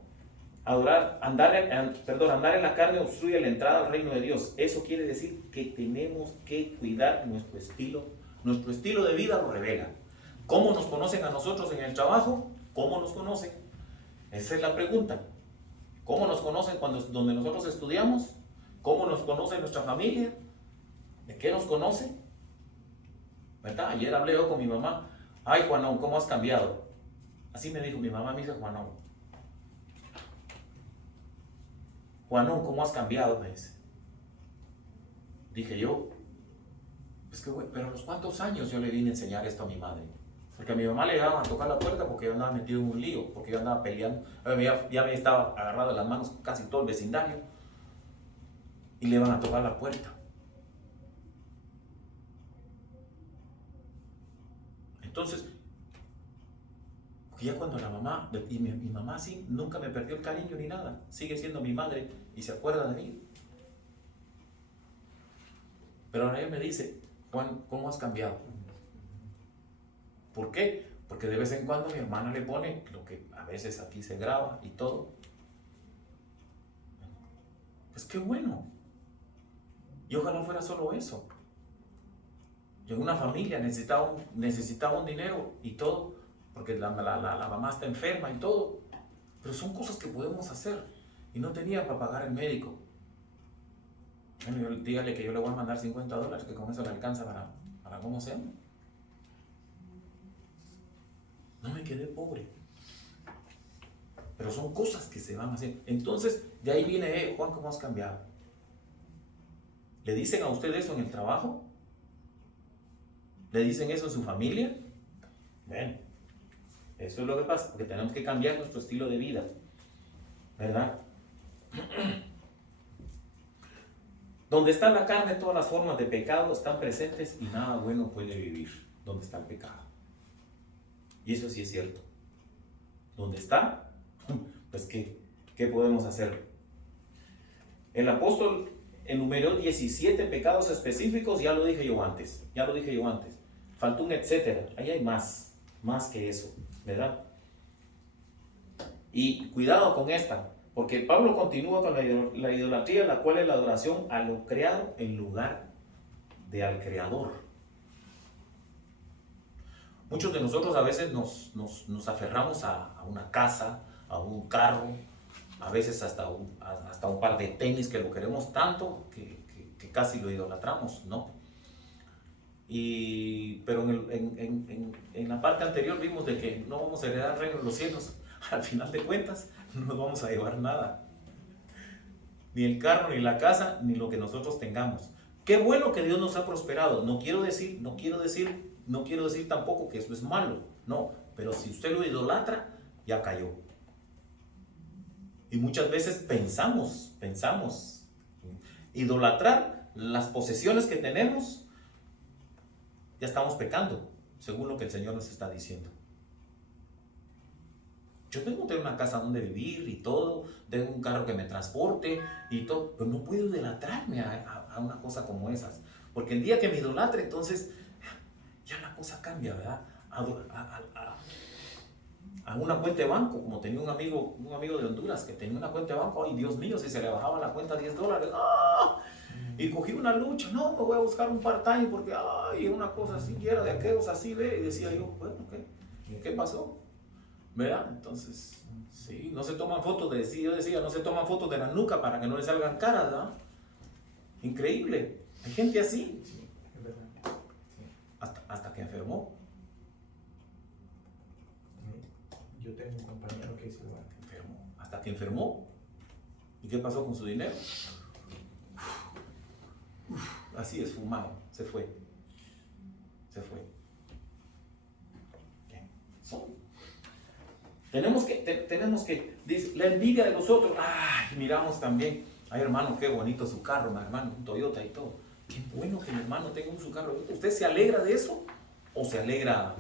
Andar en la carne obstruye la entrada al reino de Dios. Eso quiere decir que tenemos que cuidar nuestro estilo. Nuestro estilo de vida lo revela. ¿Cómo nos conocen a nosotros en el trabajo? ¿Cómo nos conocen? Esa es la pregunta. ¿Cómo nos conocen donde nosotros estudiamos? ¿Cómo nos conoce nuestra familia? ¿De qué nos conoce? ¿Verdad? Ayer hablé yo con mi mamá. Ay, Juanón, ¿cómo has cambiado? Así me dijo mi mamá, me dice Juanón. Juanón, ¿cómo has cambiado? Me dice. Dije yo, es que güey, pero a los cuántos años yo le vine a enseñar esto a mi madre. Porque a mi mamá le llegaban a tocar la puerta porque yo andaba metido en un lío, porque yo andaba peleando. Ya me estaba agarrado de las manos casi todo el vecindario. Y le iban a tocar la puerta. Entonces, ya cuando la mamá, y mi mamá sí, nunca me perdió el cariño ni nada, sigue siendo mi madre y se acuerda de mí. Pero ahora ella me dice, Juan, ¿cómo has cambiado? ¿Por qué? Porque de vez en cuando mi hermana le pone lo que a veces aquí se graba y todo. Pues qué bueno. Y ojalá fuera solo eso. Yo en una familia necesitaba un dinero y todo, porque la mamá está enferma y todo. Pero son cosas que podemos hacer. Y no tenía para pagar el médico. Bueno, dígale que yo le voy a mandar $50, que con eso le alcanza para ¿cómo se llama? No me quedé pobre. Pero son cosas que se van a hacer. Entonces, de ahí viene, Juan, ¿cómo has cambiado? ¿Le dicen a usted eso en el trabajo? ¿Le dicen eso en su familia? Bueno, eso es lo que pasa, porque tenemos que cambiar nuestro estilo de vida, ¿verdad? Donde está la carne, todas las formas de pecado están presentes y nada bueno puede vivir. Donde está el pecado. Y eso sí es cierto. ¿Dónde está? Pues ¿qué podemos hacer? El apóstol enumeró 17 pecados específicos, ya lo dije yo antes. Faltó un etcétera. Ahí hay más que eso, ¿verdad? Y cuidado con esta, porque Pablo continúa con la idolatría, la cual es la adoración a lo creado en lugar de al creador. Muchos de nosotros a veces nos aferramos a una casa, a un carro, a veces hasta un par de tenis que lo queremos tanto que casi lo idolatramos, ¿no? Pero en la parte anterior vimos de que no vamos a heredar el reino de los cielos. Al final de cuentas no nos vamos a llevar nada, ni el carro, ni la casa, ni lo que nosotros tengamos. Qué bueno que Dios nos ha prosperado. No quiero decir tampoco que eso es malo, no, pero si usted lo idolatra, ya cayó. Y muchas veces pensamos idolatrar las posesiones que tenemos, ya estamos pecando, según lo que el Señor nos está diciendo. Yo tengo que tener una casa donde vivir y todo, tengo un carro que me transporte y todo, pero no puedo idolatrarme a una cosa como esas, porque el día que me idolatre, entonces ya la cosa cambia, ¿verdad? A una cuenta de banco, como tenía un amigo de Honduras que tenía una cuenta de banco, ay Dios mío, si se le bajaba la cuenta $10, ¡ah! Y cogí una lucha, no, me voy a buscar un part-time porque, ay, una cosa así, y era de aquellos así, ve, y decía yo, bueno, ¿qué pasó? ¿Verdad? Entonces, sí, no se toman fotos yo decía, no se toman fotos de la nuca para que no le salgan caras, ¿verdad? Increíble, hay gente así. Sí, es verdad. Sí. Hasta que enfermó. Yo tengo un compañero que es igual. Hasta que enfermó. ¿Y qué pasó con su dinero? Así esfumado, se fue. Tenemos que, dice, la envidia de los otros. Ay, miramos también Ay, hermano, qué bonito su carro, mi hermano, un Toyota y todo. Qué bueno que mi hermano tenga su carro. ¿Usted se alegra de eso? ¿O se alegra?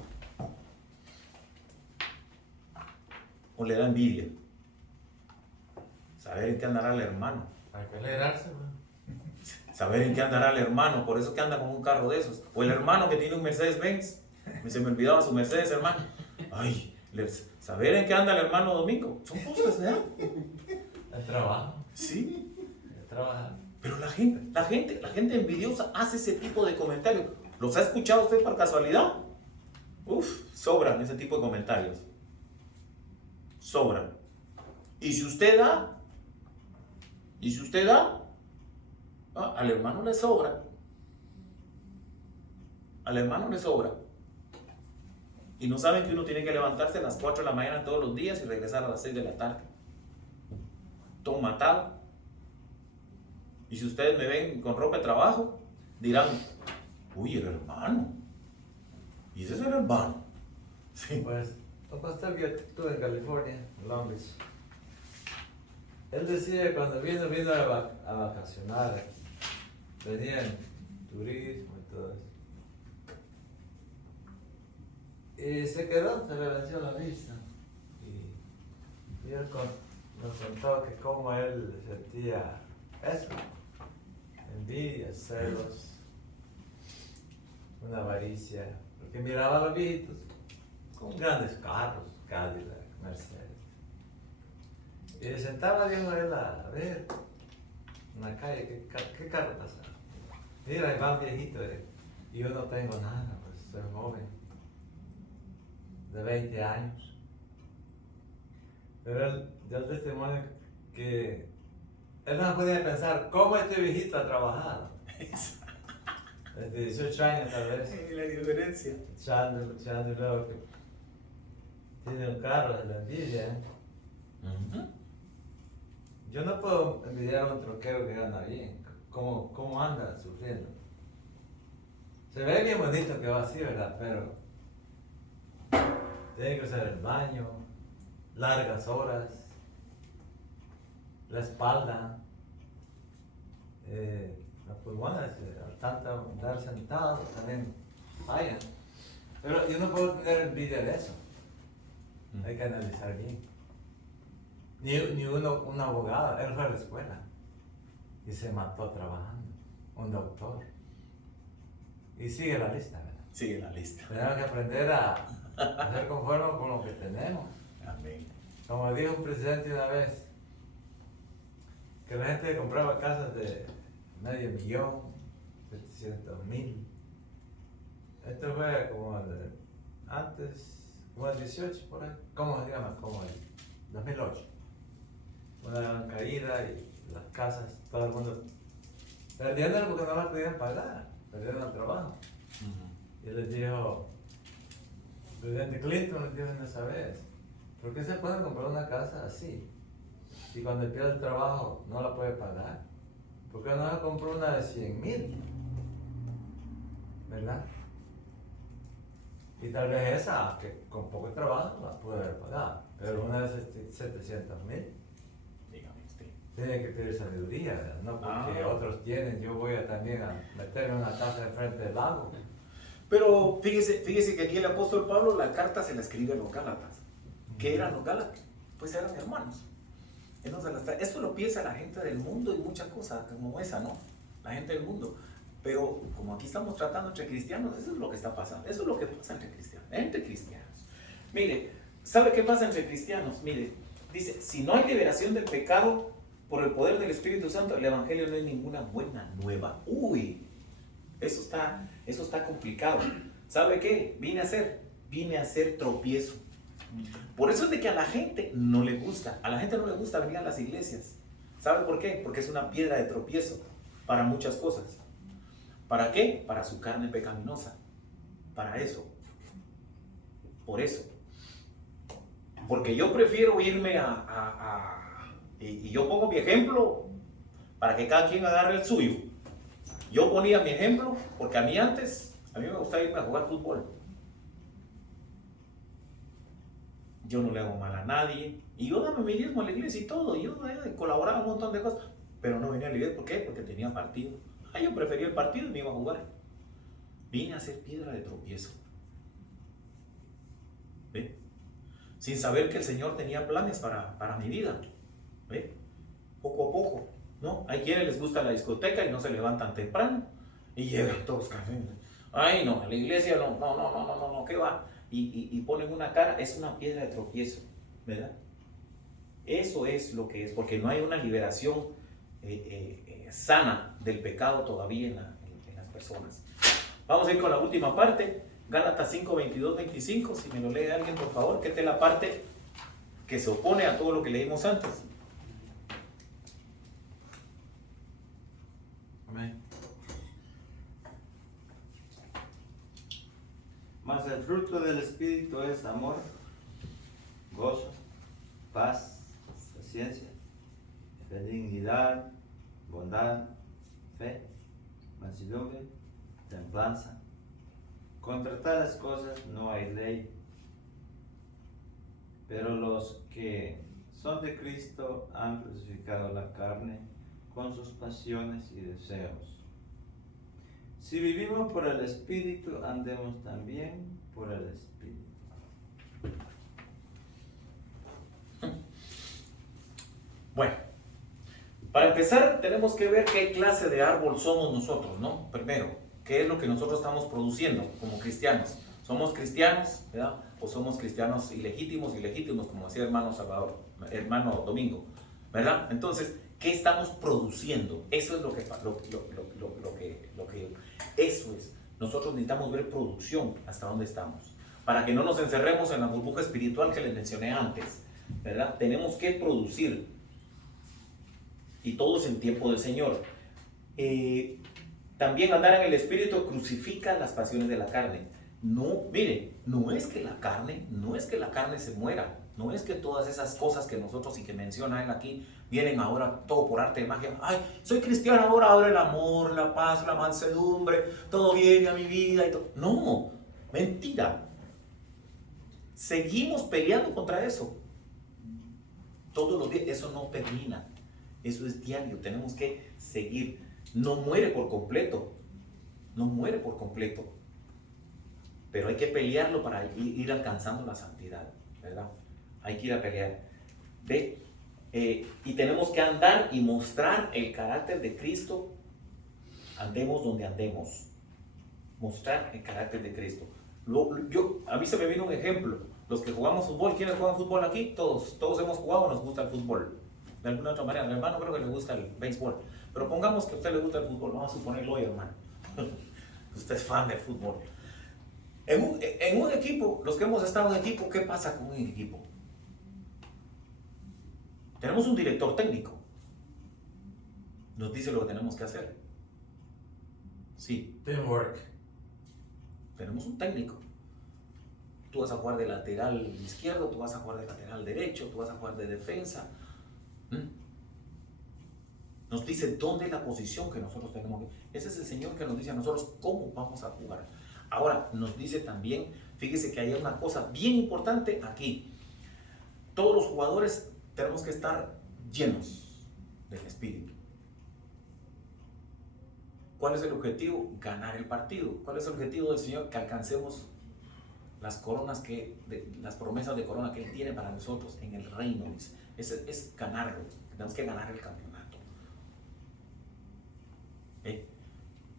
¿O le da envidia? Saber en qué andará el hermano. Hay que alegrarse, ¿no? Saber en qué andará el hermano, por eso que anda con un carro de esos. O el hermano que tiene un Mercedes-Benz. Se me olvidaba su Mercedes, hermano. Ay, saber en qué anda el hermano Domingo. Son cosas, ¿verdad? El trabajo. Sí. El trabajo. Pero la gente envidiosa hace ese tipo de comentarios. ¿Los ha escuchado usted por casualidad? Uf, sobran ese tipo de comentarios. Sobran. Y si usted da, al hermano le sobra. Al hermano le sobra. Y no saben que uno tiene que levantarse a las 4 de la mañana todos los días y regresar a las 6 de la tarde. Todo matado. Y si ustedes me ven con ropa de trabajo, dirán, uy, el hermano. ¿Y ese es el hermano? Sí. Pues, un pastor que estuve en California, en Long Beach, él decía que cuando vino a vacacionar, venía en turismo y todo eso. Y se quedó, se le venció la vista. Y él nos contó que cómo él sentía eso. Envidia, celos, una avaricia. Porque miraba a los viejitos con grandes carros, Cadillac, Mercedes. Y se sentaba viendo él a ver en la calle, ¿qué carro pasa? Mira, ahí va un viejito. Y yo no tengo nada, pues soy joven, de 20 años. Pero él dio el testimonio que él no podía pensar cómo este viejito ha trabajado. Desde 18 años tal vez. La diferencia. Echando luego que tiene un carro de la envidia. Yo no puedo envidiar a un troquero que gana bien. ¿Cómo anda sufriendo? Se ve bien bonito que va así, ¿verdad? Pero tiene que usar el baño, largas horas, la espalda, los pulmones, al tanto andar sentado también fallan. Pero yo no puedo tener envidia de eso. Hay que analizar bien. Ni un abogado, él fue a la escuela y se mató trabajando, un doctor. Y sigue la lista, ¿verdad? Sigue la lista. Tenemos que aprender a ser conformes con lo que tenemos. Amén. Como dijo un presidente una vez, que la gente compraba casas de $500,000, 700,000. Esto fue como antes, como el 18 por ahí. ¿Cómo se llama? Como el 2008. Una gran caída y las casas, todo el mundo perdiendo porque no las podían pagar, perdieron el trabajo. Y les dijo, el presidente Clinton les dijo esa vez, ¿por qué se pueden comprar una casa así? Y cuando pierde el trabajo no la puede pagar. ¿Por qué no se compró una de 100,000? ¿Verdad? Y tal vez esa, que con poco trabajo la puede haber pagado. Pero una de 700,000, Dígame usted. tiene que pedir sabiduría, ¿verdad? No porque otros tienen, yo voy también a meterme en una casa de frente del lago. Pero fíjese que aquí el apóstol Pablo la carta se la escribe a los Gálatas. ¿Qué eran los Gálatas? Pues eran hermanos. Esto lo piensa la gente del mundo y muchas cosas como esa, ¿no? La gente del mundo. Pero como aquí estamos tratando entre cristianos, eso es lo que está pasando. Eso es lo que pasa entre cristianos. Mire, ¿sabe qué pasa entre cristianos? Mire, dice, si no hay liberación del pecado por el poder del Espíritu Santo, el Evangelio no es ninguna buena nueva. Uy, eso está complicado. ¿Sabe qué? Vine a hacer tropiezo. Por eso es de que a la gente no le gusta. A la gente no le gusta venir a las iglesias. ¿Sabe por qué? Porque es una piedra de tropiezo para muchas cosas. ¿Para qué? Para su carne pecaminosa. Para eso. Por eso. Porque yo prefiero irme y yo pongo mi ejemplo para que cada quien agarre el suyo. Yo ponía mi ejemplo porque a mí me gustaba irme a jugar fútbol. Yo no le hago mal a nadie. Y yo daba mi diezmo a la iglesia y todo. Yo colaboraba un montón de cosas. pero no venía a la iglesia. ¿Por qué? Porque tenía partido. Yo prefería el partido y me iba a jugar. Vine a ser piedra de tropiezo. ¿Ve? Sin saber que el Señor tenía planes para mi vida. ¿Ve? Poco a poco, ¿no? Hay quienes les gusta la discoteca y no se levantan temprano y llegan todos cansados. Ay, no, a la iglesia no, ¿qué va? Y ponen una cara, es una piedra de tropiezo, ¿verdad? Eso es lo que es, porque no hay una liberación sana del pecado todavía en las personas. Vamos a ir con la última parte, Gálatas 5, 22, 25, si me lo lee alguien por favor, que esta es la parte que se opone a todo lo que leímos antes. Amén. Mas el fruto del Espíritu es amor, gozo, paz, paciencia, benignidad, bondad, fe, mansedumbre, templanza. Contra tales cosas no hay ley. Pero los que son de Cristo han crucificado la carne con sus pasiones y deseos. Si vivimos por el Espíritu, andemos también por el Espíritu. Bueno, para empezar tenemos que ver qué clase de árbol somos nosotros, ¿no? Primero, qué es lo que nosotros estamos produciendo como cristianos. ¿Somos cristianos, verdad? ¿O somos cristianos ilegítimos, como decía hermano Salvador, hermano Domingo, verdad? Entonces, ¿qué estamos produciendo? Eso es lo que eso es. Nosotros necesitamos ver producción, hasta dónde estamos, para que no nos encerremos en la burbuja espiritual que les mencioné antes, ¿verdad? Tenemos que producir, y todo es en tiempo del Señor. También andar en el Espíritu crucifica las pasiones de la carne. No, mire, no es que la carne se muera, no es que todas esas cosas que nosotros y que menciona él aquí vienen ahora todo por arte de magia. Ay, soy cristiano ahora el amor, la paz, la mansedumbre, todo viene a mi vida y todo. No, mentira. Seguimos peleando contra eso. Todos los días, eso no termina. Eso es diario, tenemos que seguir. No muere por completo. No muere por completo. Pero hay que pelearlo para ir alcanzando la santidad, ¿verdad? Hay que ir a pelear. ¿Ve? Y tenemos que andar y mostrar el carácter de Cristo. Andemos donde andemos. Mostrar el carácter de Cristo. A mí se me vino un ejemplo. Los que jugamos fútbol, ¿quiénes juegan fútbol aquí? Todos hemos jugado, nos gusta el fútbol. De alguna otra manera, a mi hermano creo que le gusta el béisbol. Pero pongamos que a usted le gusta el fútbol. Vamos a suponerlo hoy, hermano. Usted es fan del fútbol. En un equipo, los que hemos estado en equipo, ¿qué pasa con un equipo? Tenemos un director técnico. Nos dice lo que tenemos que hacer. Sí. Teamwork. Tenemos un técnico. Tú vas a jugar de lateral izquierdo, tú vas a jugar de lateral derecho, tú vas a jugar de defensa. Nos dice dónde es la posición que nosotros tenemos. Ese es el Señor que nos dice a nosotros cómo vamos a jugar. Ahora, nos dice también, fíjese que hay una cosa bien importante aquí. Todos los jugadores tenemos que estar llenos del Espíritu. ¿Cuál es el objetivo? Ganar el partido. ¿Cuál es el objetivo del Señor? Que alcancemos las coronas las promesas de corona que Él tiene para nosotros en el reino. Es ganarlo. Tenemos que ganar el campeonato.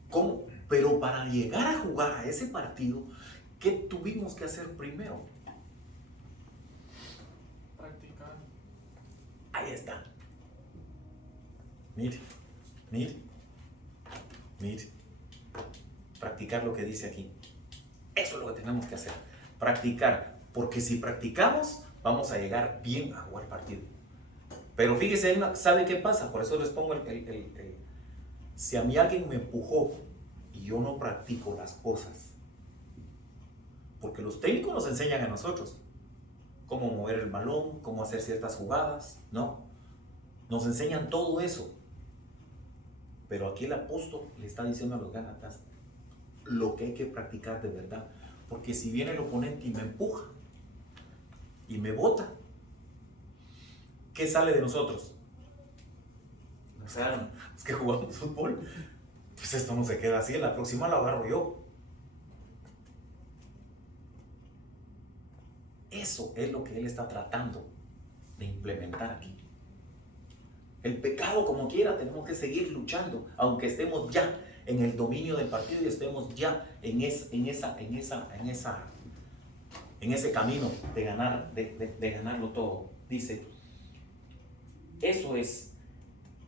¿Cómo? Pero para llegar a jugar a ese partido, ¿qué tuvimos que hacer primero? Practicar. Ahí está. Mire. Practicar lo que dice aquí. Eso es lo que tenemos que hacer. Practicar. Porque si practicamos, vamos a llegar bien a jugar partido. Pero fíjese, ¿sabe qué pasa? Por eso les pongo si a mí alguien me empujó y yo no practico las cosas, porque los técnicos nos enseñan a nosotros cómo mover el balón, cómo hacer ciertas jugadas, ¿no? Nos enseñan todo eso. Pero aquí el apóstol le está diciendo a los gálatas lo que hay que practicar de verdad. Porque si viene el oponente y me empuja y me bota, ¿qué sale de nosotros? O sea, es que jugamos fútbol. Pues esto no se queda así, en la próxima lo agarro yo. Eso es lo que él está tratando de implementar aquí. El pecado, como quiera, tenemos que seguir luchando, aunque estemos ya en el dominio del partido y estemos ya en ese camino de ganar, de ganarlo todo. Dice, eso es.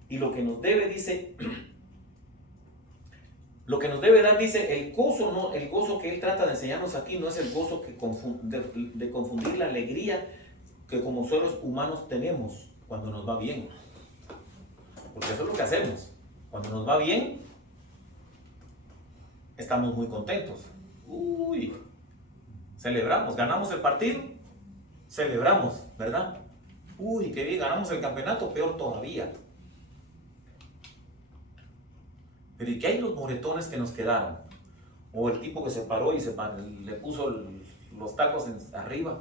Y lo que nos debe, dice, lo que nos debe dar, dice, el gozo, no, el gozo que él trata de enseñarnos aquí no es el gozo que de confundir la alegría que como seres humanos tenemos cuando nos va bien. Porque eso es lo que hacemos. Cuando nos va bien, estamos muy contentos. Uy, celebramos, ganamos el partido, celebramos, ¿verdad? Uy, qué bien, ganamos el campeonato, peor todavía. Pero ¿y qué hay los moretones que nos quedaron? O el tipo que se paró y le puso los tacos arriba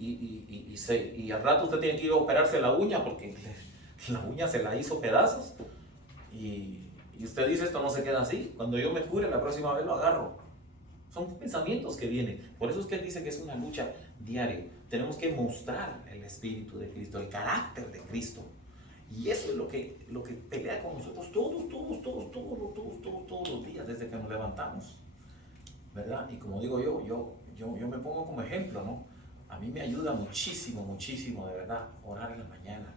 y al rato usted tiene que ir a operarse la uña porque la uña se la hizo pedazos y usted dice esto no se queda así. Cuando yo me cure la próxima vez lo agarro. Son pensamientos que vienen. Por eso es que él dice que es una lucha diaria. Tenemos que mostrar el Espíritu de Cristo, el carácter de Cristo. Y eso es lo que pelea con nosotros todos los días desde que nos levantamos, ¿verdad? Y como digo yo me pongo como ejemplo, ¿no? A mí me ayuda muchísimo, de verdad, orar en la mañana.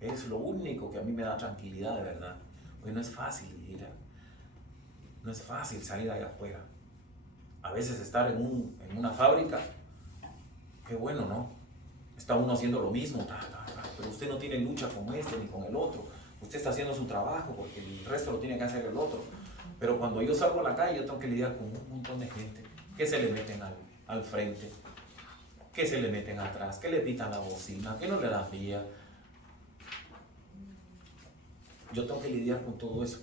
Es lo único que a mí me da tranquilidad, de verdad. Porque no es fácil no es fácil salir allá afuera. A veces estar en una fábrica, qué bueno, ¿no? Está uno haciendo lo mismo, pero usted no tiene lucha con este ni con el otro. Usted está haciendo su trabajo porque el resto lo tiene que hacer el otro. Pero cuando yo salgo a la calle, yo tengo que lidiar con un montón de gente que se le meten al frente, que se le meten atrás, que le pitan la bocina, que no le dan vía. Yo tengo que lidiar con todo eso.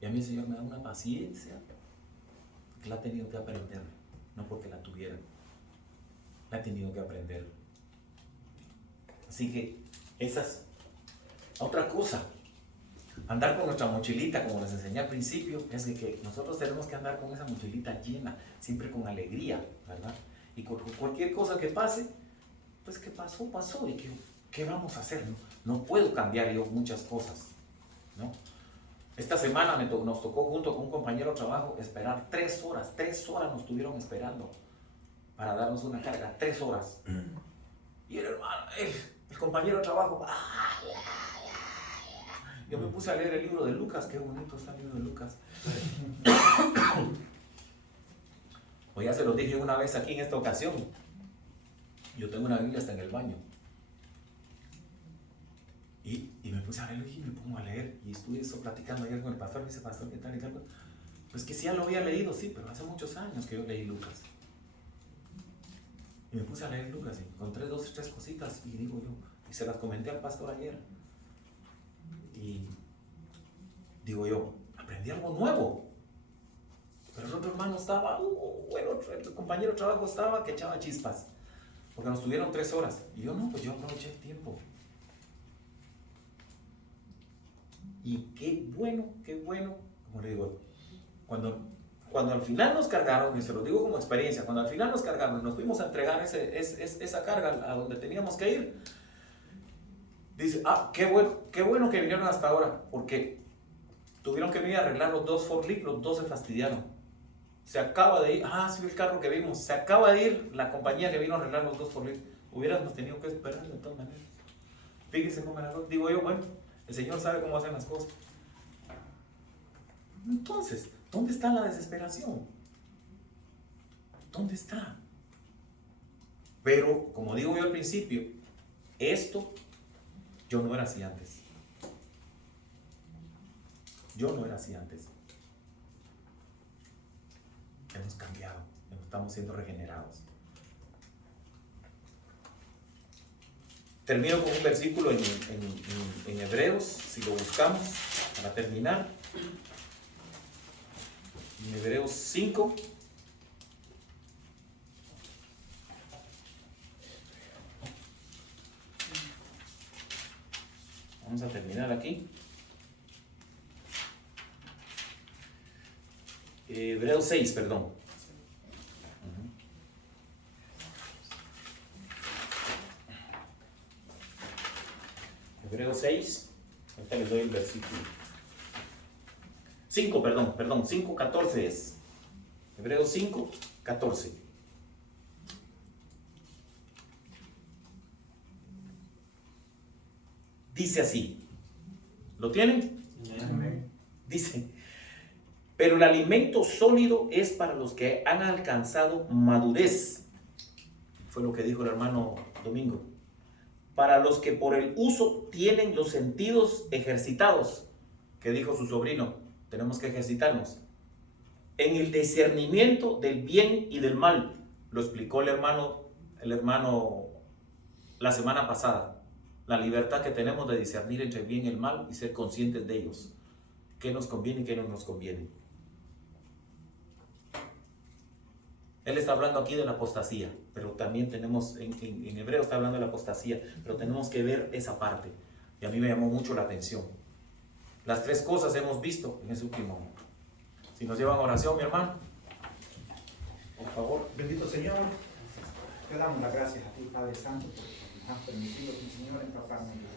Y a mí el Señor me da una paciencia que la he tenido que aprender, no porque la tuviera, la he tenido que aprender. Así que esa es otra cosa. Andar con nuestra mochilita, como les enseñé al principio, es de que nosotros tenemos que andar con esa mochilita llena, siempre con alegría, ¿verdad? Y cualquier cosa que pase, pues que pasó, pasó. ¿Y qué vamos a hacer? No puedo cambiar yo muchas cosas, ¿no? Esta semana nos tocó junto con un compañero de trabajo esperar 3 horas. 3 horas nos estuvieron esperando para darnos una carga, 3 horas. Y el hermano, el compañero de trabajo, yo me puse a leer el libro de Lucas. Qué bonito está el libro de Lucas. Pues ya se los dije una vez aquí en esta ocasión. Yo tengo una Biblia hasta en el baño. Y me puse a leerlo y me pongo a leer. Y estuve eso platicando ayer con el pastor. Me dice, pastor, ¿qué tal? Pues que sí, ya lo había leído, sí, pero hace muchos años que yo leí Lucas. Y me puse a leer Lucas y encontré 2 o 3 cositas. Y digo yo, y se las comenté al pastor ayer. Y digo yo, aprendí algo nuevo. Pero el otro hermano estaba, el compañero de trabajo estaba que echaba chispas. Porque nos tuvieron 3 horas. Y yo no, pues yo aproveché el tiempo. Y qué bueno, como le digo, cuando al final nos cargaron, y se lo digo como experiencia, cuando al final nos cargaron y nos fuimos a entregar esa carga a donde teníamos que ir, dice, qué bueno que vinieron hasta ahora, porque tuvieron que venir a arreglar los 2 forklifts, los 2 se fastidiaron. Se acaba de ir, sí, el carro que vimos, se acaba de ir la compañía que vino a arreglar los 2 forklifts. Hubiéramos tenido que esperar de todas maneras. Fíjense cómo era. Digo yo, bueno, el Señor sabe cómo hacen las cosas. Entonces, ¿dónde está la desesperación? ¿Dónde está? Pero, como digo yo al principio, esto yo no era así antes. Yo no era así antes. Hemos cambiado, estamos siendo regenerados. Termino con un versículo en Hebreos, si lo buscamos, para terminar. En Hebreos 5. Vamos a terminar aquí. Hebreos 6, perdón. Hebreos 6, ahorita les doy el versículo. 5, perdón, 5, 14 es. Hebreos 5, 14. Dice así. ¿Lo tienen? Amén. Dice, pero el alimento sólido es para los que han alcanzado madurez. Fue lo que dijo el hermano Domingo. Para los que por el uso tienen los sentidos ejercitados, que dijo su sobrino, tenemos que ejercitarnos. En el discernimiento del bien y del mal, lo explicó el hermano la semana pasada. La libertad que tenemos de discernir entre el bien y el mal y ser conscientes de ellos. ¿Qué nos conviene y qué no nos conviene? Él está hablando aquí de la apostasía, pero también tenemos, en hebreo está hablando de la apostasía, pero tenemos que ver esa parte. Y a mí me llamó mucho la atención. Las tres cosas hemos visto en ese último. Si nos llevan a oración, mi hermano, por favor. Bendito Señor, te damos las gracias a ti, Padre Santo, porque nos has permitido, mi Señor, empaparnos